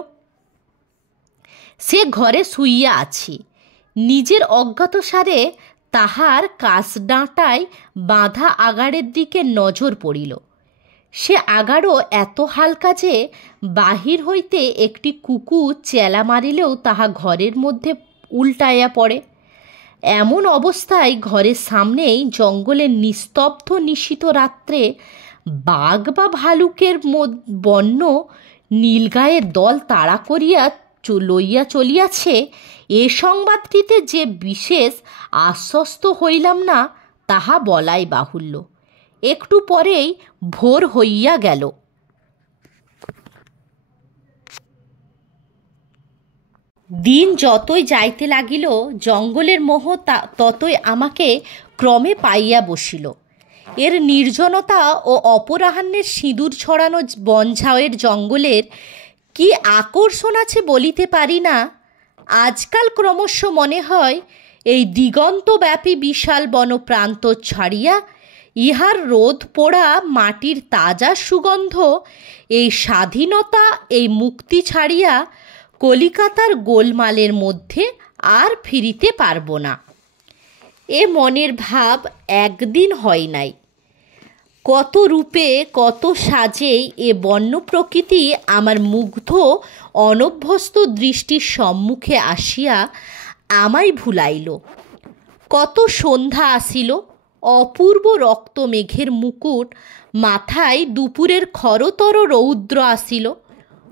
সে ঘরে শুইয়া আছি। নিজের অজ্ঞাতসারে তাহার কাশডাঁটায় বাঁধা আগাড়ের দিকে নজর পড়িল। সে আগাড়ও এত হালকা যে বাহির হইতে একটি কুকুর চেলা মারিলেও তাহা ঘরের মধ্যে উল্টাইয়া পড়ে। এমন অবস্থায় ঘরের সামনেই জঙ্গলের নিস্তব্ধ নিশীত রাত্রে বাঘ বা ভালুকের বন্য নীলগায়ের দল তাড়া করিয়া লইয়া চলিয়াছে, এ সংবাদটিতে যে বিশেষ আশ্বস্ত হইলাম না তাহা বলাই বাহুল্য। একটু পরেই ভোর হইয়া গেল। দিন যতই যাইতে লাগিল, জঙ্গলের মোহ ততই আমাকে ক্রমে পাইয়া বসিল। এর নির্জনতা ও অপরাহ্নের সিঁদুর ছড়ানো বনঝাওয়ের জঙ্গলের কি আকর্ষণ আছে বলিতে পারি না। আজকাল ক্রমশ মনে হয় এই দিগন্তব্যাপী বিশাল বনপ্রান্ত ছাড়িয়া, ইহার রোদ পোড়া মাটির তাজা সুগন্ধ, এই স্বাধীনতা, এই মুক্তি ছাড়িয়া কলিকাতার গোলমালের মধ্যে আর ফিরিতে পারব না। এ মনের ভাব একদিন হয় নাই। কত রূপে কত সাজেই এ বন্য প্রকৃতি আমার মুগ্ধ অনভ্যস্ত দৃষ্টির সম্মুখে আসিয়া আমায় ভুলাইল। কত সন্ধ্যা আসিল, অপূর্ব রক্ত মেঘের মুকুট মাথায় দুপুরের খরতর রৌদ্র আসিল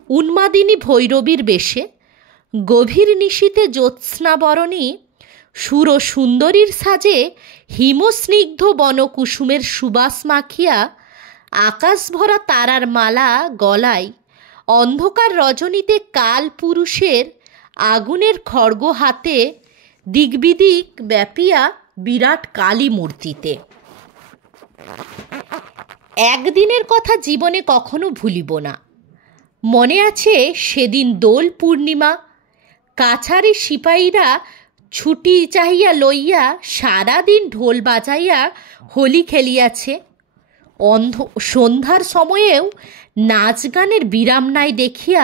উন্মাদিনী ভৈরবীর বেশে। গভীর নিশীতে জ্যোৎস্নাবরণী সুর সুন্দরীর সাজে হিমস্নিগ্ধ বনকুসুমের সুবাস মাখিয়া, আকাশ ভরা তারার মালা গলায়, অন্ধকার রজনীতে কাল পুরুষের আগুনের খড়গ হাতে দিগবিদিক ব্যাপিয়া বিরাট কালী মূর্তিতে। একদিনের কথা জীবনে কখনো ভুলিব না। মনে আছে সেদিন দোল পূর্ণিমা। কাছারি সিপাহীরা ছুটি চাহিয়া লইয়া সারাদিন ঢোল বাজাইয়া হোলি খেলিয়াছে। সন্ধ্যার সময়েও নাচ গানের বিরাম নাই দেখিয়া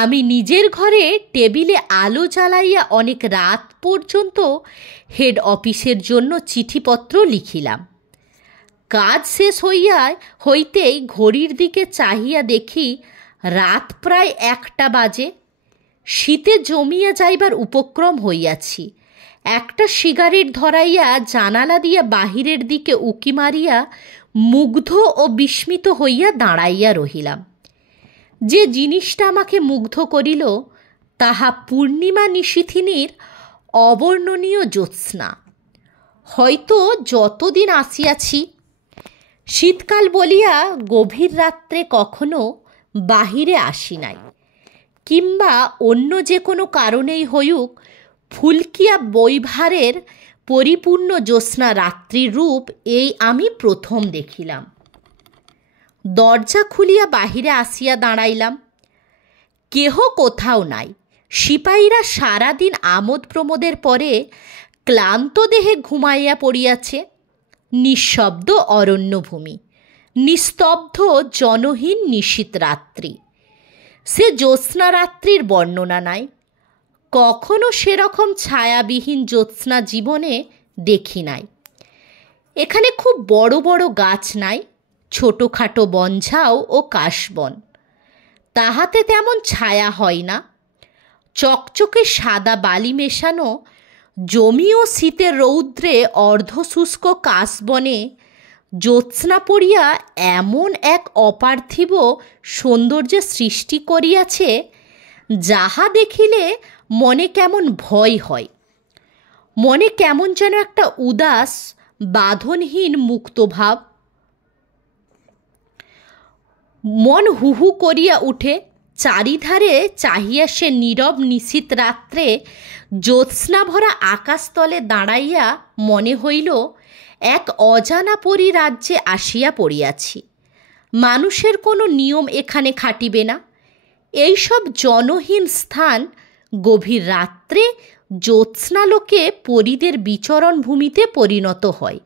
আমি নিজের ঘরে টেবিলে আলো জ্বালাইয়া অনেক রাত পর্যন্ত হেড অফিসের জন্য চিঠিপত্র লিখিলাম। কাজ শেষ হইতেই ঘড়ির দিকে চাহিয়া দেখি রাত প্রায় 1টা বাজে। শীতে জমিয়া যাইবার উপক্রম হইয়াছি। একটা সিগারেট ধরাইয়া জানালা দিয়া বাহিরের দিকে উকি মারিয়া মুগ্ধ ও বিস্মিত হইয়া দাঁড়াইয়া রহিলাম। যে জিনিসটা আমাকে মুগ্ধ করিল তাহা পূর্ণিমা নিশীথিনীর অবর্ণনীয় জ্যোৎস্না। হয়তো যতদিন আসিয়াছি, শীতকাল বলিয়া গভীর রাত্রে কখনো বাহিরে আসি নাই, কিংবা অন্য যে কোনো কারণেই হইউক ফুলকিয়া বৈভারের পরিপূর্ণ জ্যোৎস্না রাত্রির রূপ এই আমি প্রথম দেখিলাম। দরজা খুলিয়া বাহিরে আসিয়া দাঁড়াইলাম। কেহ কোথাও নাই। সিপাহীরা সারাদিন আমোদ প্রমোদের পরে ক্লান্ত দেহে ঘুমাইয়া পড়িয়াছে। নিঃশব্দ অরণ্যভূমি, নিস্তব্ধ জনহীন নিশীত রাত্রি। সে জ্যোৎস্না রাত্রির বর্ণনা নাই। কখনো সেরকম ছায়াবিহীন জ্যোৎস্না জীবনে দেখি নাই। এখানে খুব বড় বড় গাছ নাই, ছোটোখাটো বনঝাও ও কাশবন। তাহাতে তেমন ছায়া হয় না। চকচকে সাদা বালি মেশানো জমি ও শীতের রৌদ্রে অর্ধশুষ্ক কাশবনে জ্যোৎস্না পড়িয়া এমন এক অপার্থিব সৌন্দর্যের সৃষ্টি করিয়াছে, যাহা দেখিলে মনে কেমন ভয় হয়। মনে কেমন যেন একটা উদাস বাঁধনহীন মুক্তভাব। মন হুহু করিয়া উঠে। চারিধারে চাহিয়া সে নীরব নিশীত রাত্রে জ্যোৎস্না ভরা আকাশতলে দাঁড়াইয়া মনে হইল এক অজানা পরিরাজ্যে আসিয়া পড়িয়াছি। মানুষের কোনো নিয়ম এখানে খাটিবে না। এইসব জনহীন স্থান গভীর রাত্রে জ্যোৎস্নালোকে পরীদের বিচরণ ভূমিতে পরিণত হয়।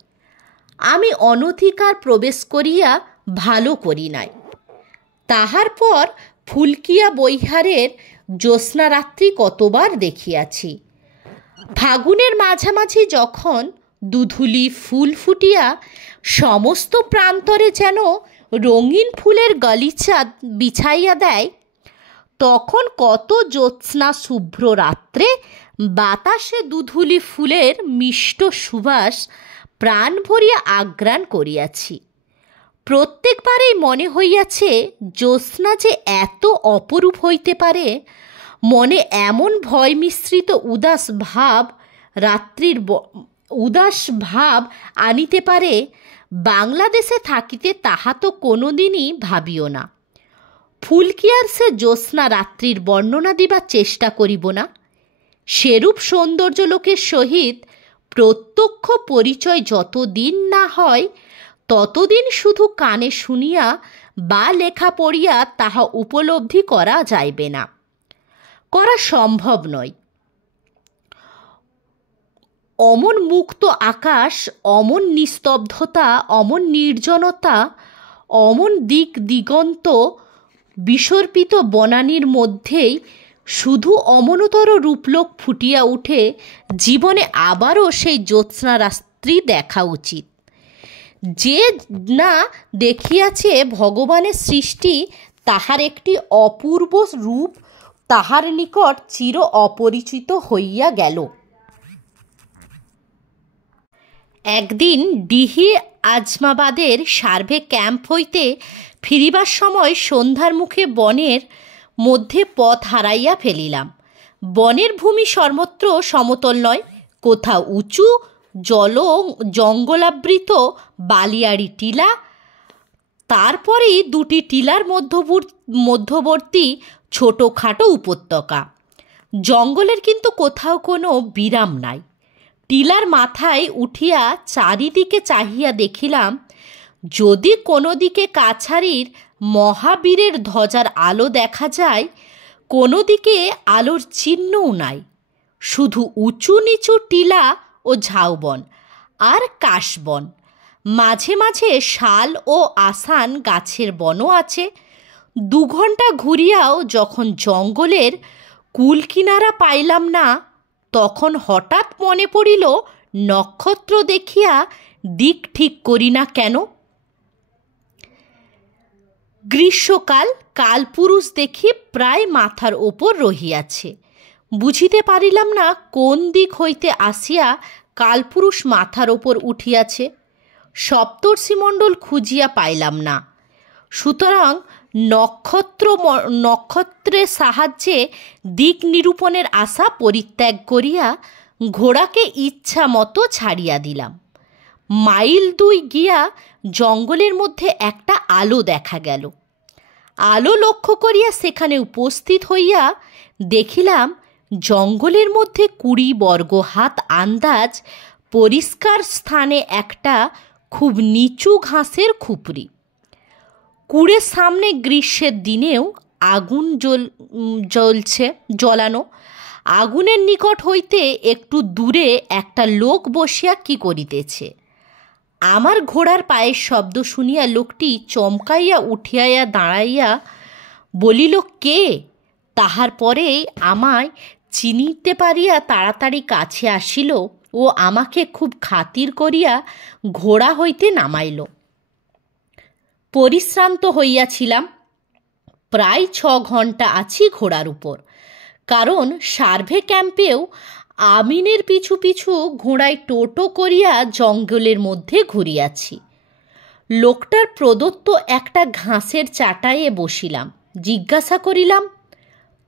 আমি অনধিকার প্রবেশ করিয়া ভালো করি নাই। তাহার পর ফুলকিয়া বৈহারের জ্যোৎস্নারাত্রি কতবার দেখিয়াছি। ফাগুনের মাঝামাঝি যখন দুধুলি ফুল ফুটিয়া সমস্ত প্রান্তরে যেন রঙিন ফুলের গালিচা বিছাইয়া দেয়, তখন কত জ্যোৎস্না শুভ্র রাত্রে বাতাসে দুধুলি ফুলের মিষ্ট সুবাস প্রাণ ভরিয়া আঘ্রাণ করিয়াছি। প্রত্যেকবারেই মনে হইয়াছে জ্যোৎস্না যে এত অপরূপ হইতে পারে, মনে এমন ভয় মিশ্রিত উদাস ভাব আনিতে পারে, বাংলাদেশে থাকিতে তাহা তো কোনো দিনই ভাবিও না। ফুলকিয়ার সে জ্যোৎস্না রাত্রির বর্ণনা দিবার চেষ্টা করিব না। সেরূপ সৌন্দর্য লোকের সহিত প্রত্যক্ষ পরিচয় যতদিন না হয়, ততদিন শুধু কানে শুনিয়া বা লেখা পড়িয়া তাহা উপলব্ধি করা যাইবে না, করা সম্ভব নয়। অমন মুক্ত আকাশ, অমন নিস্তব্ধতা, অমন নির্জনতা, অমন দিক দিগন্ত বিসর্পিত বনানীর মধ্যেই শুধু অমনতর রূপলোক ফুটিয়া উঠে, জীবনে আবারও সেই জ্যোৎস্না রাত্রি দেখা উচিত। যে না দেখিয়াছে ভগবানের সৃষ্টি, তাহার একটি অপূর্ব রূপ তাহার নিকট চির অপরিচিত হইয়া গেল। একদিন ডিহি আজমাবাদের সার্ভে ক্যাম্প হইতে ফিরিবার সময় সন্ধ্যার মুখে বনের মধ্যে পথ হারাইয়া ফেলিলাম। বনের ভূমি সর্বত্র সমতল নয়, কোথাও উঁচু জঙ্গলাবৃত বালিয়াড়ি টিলা, তারপরেই দুটি টিলার মধ্যবর্তী ছোটোখাটো উপত্যকা। জঙ্গলের কিন্তু কোথাও কোনো বিরাম নাই। টিলার মাথায় উঠিয়া চারিদিকে চাহিয়া দেখিলাম, যদি কোনো দিকে কাছারির মহাবীরের ধ্বজার আলো দেখা যায়, কোনো দিকে আলোর চিহ্নও নাই। শুধু উঁচু নিচু টিলা ও ঝাউবন আর কাশবন, মাঝে মাঝে শাল ও আসান গাছের বনও আছে। 2 ঘণ্টা ঘুরিয়াও যখন জঙ্গলের কুল কিনারা পাইলাম না, তখন হঠাৎ মনে পড়িল, নক্ষত্র দেখিয়া দিক ঠিক করি না কেন। গ্রীষ্মকাল, কালপুরুষ দেখি প্রায় মাথার ওপর রহিয়াছে। বুঝিতে পারিলাম না কোন দিক হইতে আসিয়া কালপুরুষ মাথার ওপর উঠিয়াছে। সপ্তর্ষিমণ্ডল খুঁজিয়া পাইলাম না। সুতরাং নক্ষত্রের সাহায্যে দিক নিরূপণের আশা পরিত্যাগ করিয়া ঘোড়াকে ইচ্ছা মতো ছাড়িয়া দিলাম। মাইল 2 গিয়া জঙ্গলের মধ্যে একটা আলো দেখা গেল। আলো লক্ষ্য করিয়া সেখানে উপস্থিত হইয়া দেখিলাম, জঙ্গলের মধ্যে 20 বর্গ হাত আন্দাজ পরিষ্কার স্থানে একটা খুব নিচু ঘাসের খুপড়ি। কুড়ের সামনে গ্রীষ্মের দিনেও আগুন জ্বলানো। আগুনের নিকট হইতে একটু দূরে একটা লোক বসিয়া কি করিতেছে। আমার ঘোড়ার পায়ের শব্দ শুনিয়া লোকটি চমকাইয়া উঠিয়া দাঁড়াইয়া বলিল, কে? তাহার পরে আমায় চিনিতে পারিয়া তাড়াতাড়ি কাছে আসিল ও আমাকে খুব খাতির করিয়া ঘোড়া হইতে নামাইল। পরিশ্রান্ত হইয়াছিলাম। প্রায় 6 ঘণ্টা আছি ঘোড়ার উপর, কারণ সার্ভে ক্যাম্পেও আমিনের পিছু পিছু ঘোড়ায় টোটো করিয়া জঙ্গলের মধ্যে ঘুরিয়াছি। লোকটার প্রদত্ত একটা ঘাসের চাটাইয়ে বসিলাম। জিজ্ঞাসা করিলাম,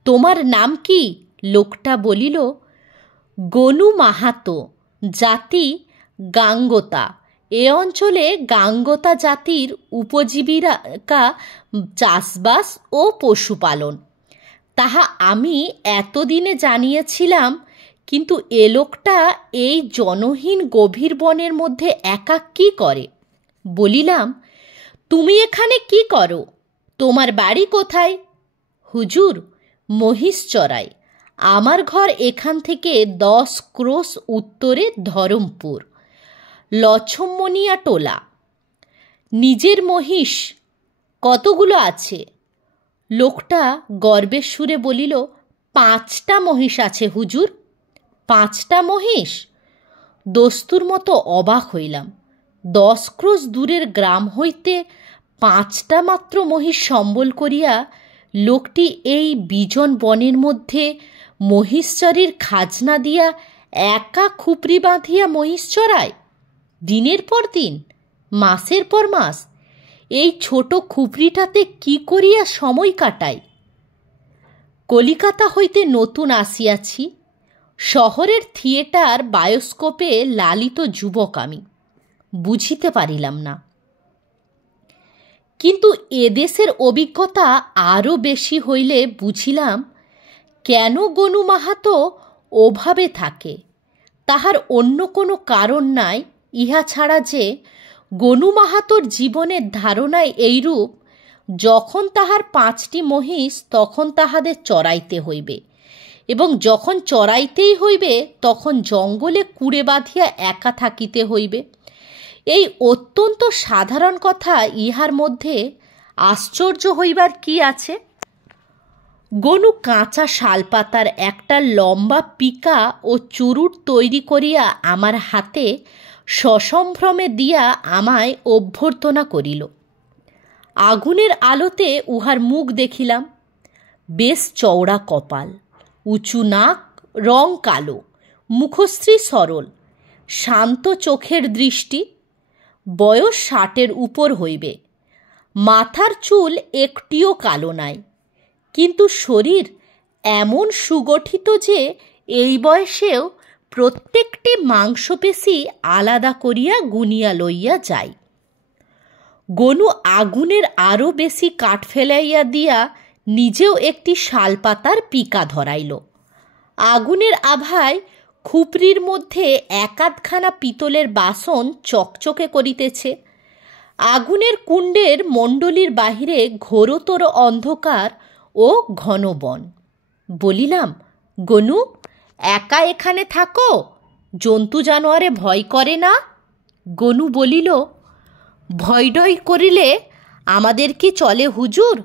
তোমার নাম কি? লোকটা বলিল, গনু মাহাতো, জাতি গাঙ্গোতা। এ অঞ্চলে গাঙ্গোতা জাতির উপজীবিকা চাষবাস ও পশুপালন। তাহা আমি এতদিনে জানিয়েছিলাম, কিন্তু এ লোকটা এই জনহীন গভীর বনের মধ্যে একা কি করে? বলিলাম, তুমি এখানে কি করো? তোমার বাড়ি কোথায়? হুজুর, মহিষচরাই। আমার ঘর এখান থেকে 10 ক্রোশ উত্তরে ধরমপুর, লছমনিয়া টোলা। নিজের মহিষ কতগুলো আছে? লোকটা গর্বের সুরে বলিল, 5টা মহিষ আছে হুজুর। 5টা মহিষ? দস্তুর মতো অবাক হইলাম। 10 ক্রোশ দূরের গ্রাম হইতে 5টা মাত্র মহিষ সম্বল করিয়া লোকটি এই বিজন বনের মধ্যে মহিষচরের খাজনা দিয়া একা খুপরি বাঁধিয়া মহিষ চড়ায়। দিনের পর দিন, মাসের পর মাস এই ছোট খুপরিটাতে কি করিয়া সময় কাটায়। কলিকাতা হইতে নতুন আসিয়াছি। শহরের থিয়েটার বায়োস্কোপে লালিত যুবক আমি, বুঝিতে পারিলাম না। কিন্তু এদেশের অভিজ্ঞতা আরও বেশি হইলে বুঝিলাম কেন গনু মাহাতো ওভাবে থাকে। তাহার অন্য কোনো কারণ নাই ইহা ছাড়া যে গনু মাহাতোর জীবনের ধারণায় এইরূপ, যখন তাহার 5টি মহিষ তখন তাহাদের চড়াইতে হইবে, এবং যখন চড়াইতেই হইবে তখন জঙ্গলে কুড়ে বাঁধিয়া একা থাকিতে হইবে। এই অত্যন্ত সাধারণ কথা, ইহার মধ্যে আশ্চর্য হইবার কি আছে? গনু কাঁচা শালপাতার একটা লম্বা পিকা ও চুরুট তৈরি করিয়া আমার হাতে সসম্ভ্রমে দিয়া আমায় অভ্যর্থনা করিল। আগুনের আলোতে উহার মুখ দেখিলাম। বেশ চওড়া কপাল, উঁচু নাক, রং কালো, মুখশ্রী সরল, শান্ত চোখের দৃষ্টি। বয়স 60-এর উপর হইবে। মাথার চুল একটিও কালো নাই, কিন্তু শরীর এমন সুগঠিত যে এই বয়সেও প্রত্যেকটি মাংসপেশি আলাদা করিয়া গুনিয়া লইয়া যায়। গনু আগুনের আরও বেশি কাঠ ফেলাইয়া দিয়া নিজেও একটি শালপাতার পিকা ধরাইল। আগুনের আভায় খুপরির মধ্যে একাধখানা পিতলের বাসন চকচকে করিতেছে। আগুনের কুণ্ডের মণ্ডলীর বাহিরে ঘোরতর অন্ধকার ও ঘন বন। বলিলাম, গনু, একা এখানে থাকো? জন্তু জানোয়ারে ভয় করে না? গনু বলিল, ভয়ডয় করিলে আমাদের কি চলে হুজুর?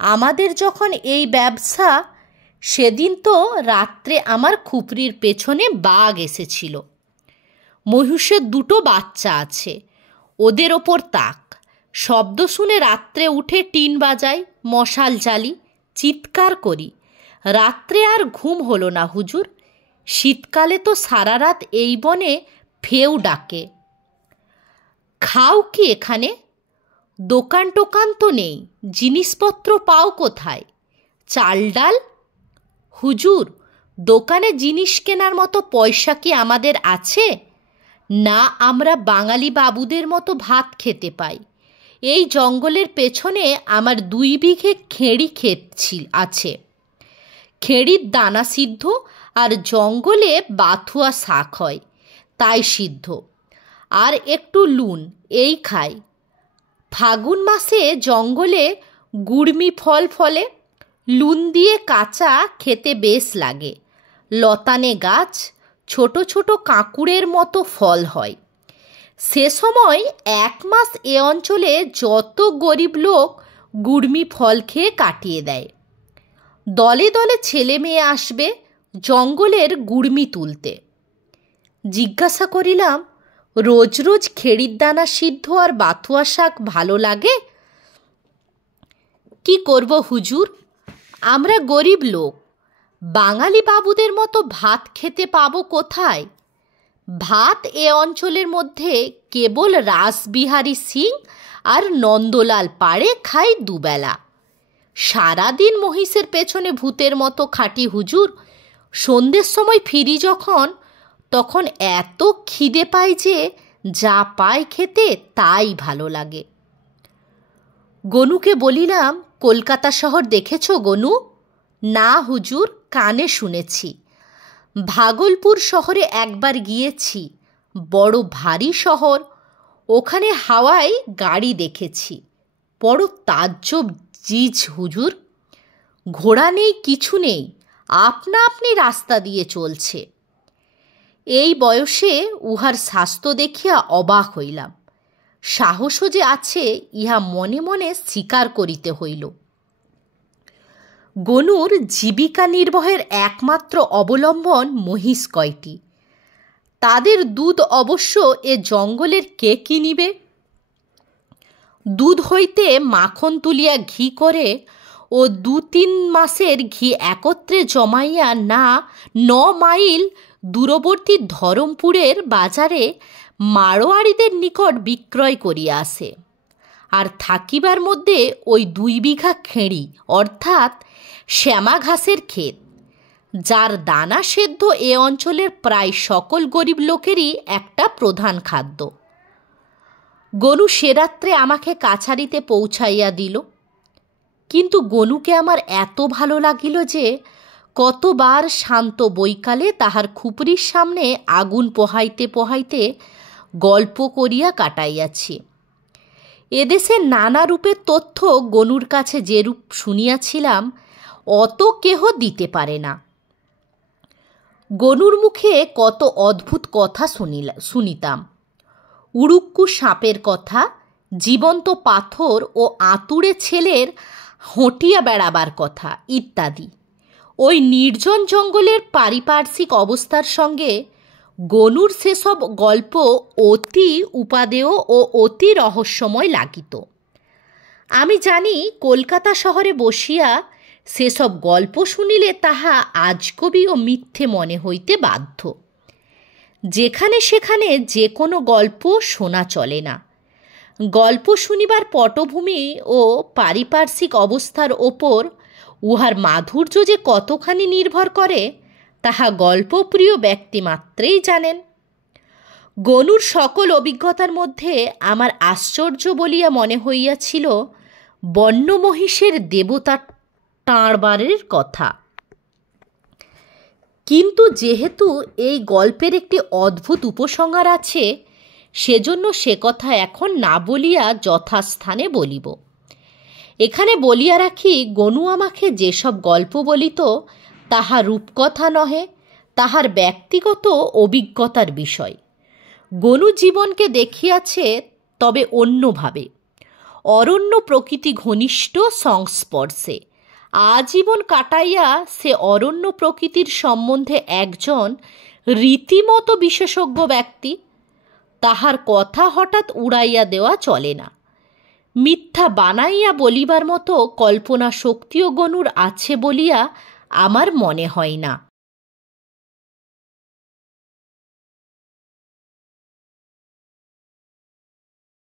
আমাদের যখন এই ব্যবসা, সেদিন তো রাত্রে আমার খুপরির পেছনে বাঘ এসেছিল। মহিষের 2টো বাচ্চা আছে, ওদের ওপর তাক। শব্দ শুনে রাত্রে উঠে টিন বাজাই, মশাল জ্বালি, চিৎকার করি। রাত্রে আর ঘুম হলো না হুজুর। শীতকালে তো সারা রাত এই বনে ফেউ ডাকে। খাও কি এখানে? দোকান টোকান তো নেই, জিনিসপত্র পাও কোথায়? চাল ডাল? হুজুর, দোকানে জিনিস কেনার মতো পয়সা কি আমাদের আছে? না, আমরা বাঙালি বাবুদের মতো ভাত খেতে পাই। এই জঙ্গলের পেছনে আমার 2 বিঘে খেড়ি ক্ষেত আছে। খেড়ির দানা সিদ্ধ, আর জঙ্গলে বাথুয়া শাক হয়, তাই সিদ্ধ, আর একটু লুন, এই খাই। ফাগুন মাসে জঙ্গলে গুড়মি ফল ফলে, লুন দিয়ে কাঁচা খেতে বেশ লাগে। লতানে গাছ, ছোট ছোট কাঁকুড়ের মতো ফল হয়। সে সময় 1 মাস এ অঞ্চলে যত গরিব লোক গুড়মি ফল খেয়ে কাটিয়ে দেয়। দলে দলে ছেলে মেয়ে আসবে জঙ্গলের গুড়মি তুলতে। জিজ্ঞাসা করিলাম, রোজ রোজ খেড়ির দানা সিদ্ধ আর বাথুয়া শাক ভালো লাগে? কি করব হুজুর, আমরা গরিব লোক, বাঙালি বাবুদের মতো ভাত খেতে পাবো কোথায়? ভাত এ অঞ্চলের মধ্যে কেবল রাসবিহারী সিং আর নন্দলাল পাড়ে খাই 2 বেলা। সারাদিন মহিষের পেছনে ভূতের মতো খাটি হুজুর। সন্ধ্যের সময় ফিরি যখন, তখন এত খিদে পায় যে যা পায় খেতে তাই ভালো লাগে। গনুকে বলিলাম, কলকাতা শহর দেখেছ গনু? না হুজুর, কানে শুনেছি। ভাগলপুর শহরে একবার গিয়েছি, বড় ভারী শহর। ওখানে হাওয়ায় গাড়ি দেখেছি, বড় তাজ্জব জিজ হুজুর। ঘোড়া নেই, কিছু নেই, আপনা আপনি রাস্তা দিয়ে চলছে। এই বয়সে উহার স্বাস্থ্য দেখিয়া অবাক হইলাম। সাহসও যে আছে ইহা মনে মনে স্বীকার করিতে হইল। গনুর জীবিকা নির্বাহের একমাত্র অবলম্বন মহিষ কয়টি। তাদের দুধ অবশ্য এ জঙ্গলের কে কিনিবে? দুধ হইতে মাখন তুলিয়া ঘি করে ও 2-3 মাসের ঘি একত্রে জমাইয়া 9 মাইল দূরবর্তী ধরমপুরের বাজারে মারোয়াড়িদের নিকট বিক্রয় করিয়া আসে। আর থাকিবার মধ্যে ওই 2 বিঘা খেঁড়ি অর্থাৎ শ্যামা ঘাসের ক্ষেত, যার দানা সেদ্ধ এ অঞ্চলের প্রায় সকল গরিব লোকেরই একটা প্রধান খাদ্য। গনু সে রাত্রে আমাকে কাছারিতে পৌঁছাইয়া দিল, কিন্তু গনুকে আমার এত ভালো লাগিল যে কতবার শান্ত বৈকালে তাহার খুপরির সামনে আগুন পোহাইতে পোহাইতে গল্প করিয়া কাটাইয়াছি। এদেশের নানা রূপের তথ্য গনুর কাছে যেরূপ শুনিয়াছিলাম অত কেহ দিতে পারে না। গনুর মুখে কত অদ্ভুত কথা শুনিতাম। উড়ুক্কু সাপের কথা, জীবন্ত পাথর ও আতুড়ে ছেলের হটিয়া বেড়াবার কথা ইত্যাদি। ওই নির্জন জঙ্গলের পারিপার্শ্বিক অবস্থার সঙ্গে গনুর সেসব গল্প অতি উপাদেয় ও অতি রহস্যময় লাগিত। আমি জানি কলকাতা শহরে বসিয়া সেসব গল্প শুনিলে তাহা আজগবি ও মিথ্যে মনে হইতে বাধ্য। যেখানে সেখানে যে কোনো গল্প শোনা চলে না। গল্প শুনিবার পটভূমি ও পারিপার্শ্বিক অবস্থার ওপর উহার মাধুর্য যে কতখানি নির্ভর করে তাহা গল্পপ্রিয় ব্যক্তিমাত্রেই জানেন। গনুর সকল অভিজ্ঞতার মধ্যে আমার আশ্চর্য বলিয়া মনে হইয়াছিল বন্য মহিষের দেবতা টাঁড়বারের কথা। কিন্তু যেহেতু এই গল্পের একটি অদ্ভুত উপসংহার আছে, সেজন্য সে কথা এখন না বলিয়া যথাস্থানে বলিব। এখানে বলিয়া রাখি, গনু আমাকে যেসব গল্প বলিত তাহা রূপকথা নহে, তাহার ব্যক্তিগত অভিজ্ঞতার বিষয়। গনু জীবনকে দেখিয়াছে, তবে অন্যভাবে, অরণ্য প্রকৃতি ঘনিষ্ঠ সংস্পর্শে। আজীবন কাটাইয়া সে অরণ্য প্রকৃতির সম্বন্ধে একজন রীতিমতো বিশেষজ্ঞ ব্যক্তি। তাহার কথা হঠাৎ উড়াইয়া দেওয়া চলে না। মিথ্যা বানাইয়া বলিবার মতো কল্পনা শক্তিও গনুর আছে বলিয়া আমার মনে হয় না।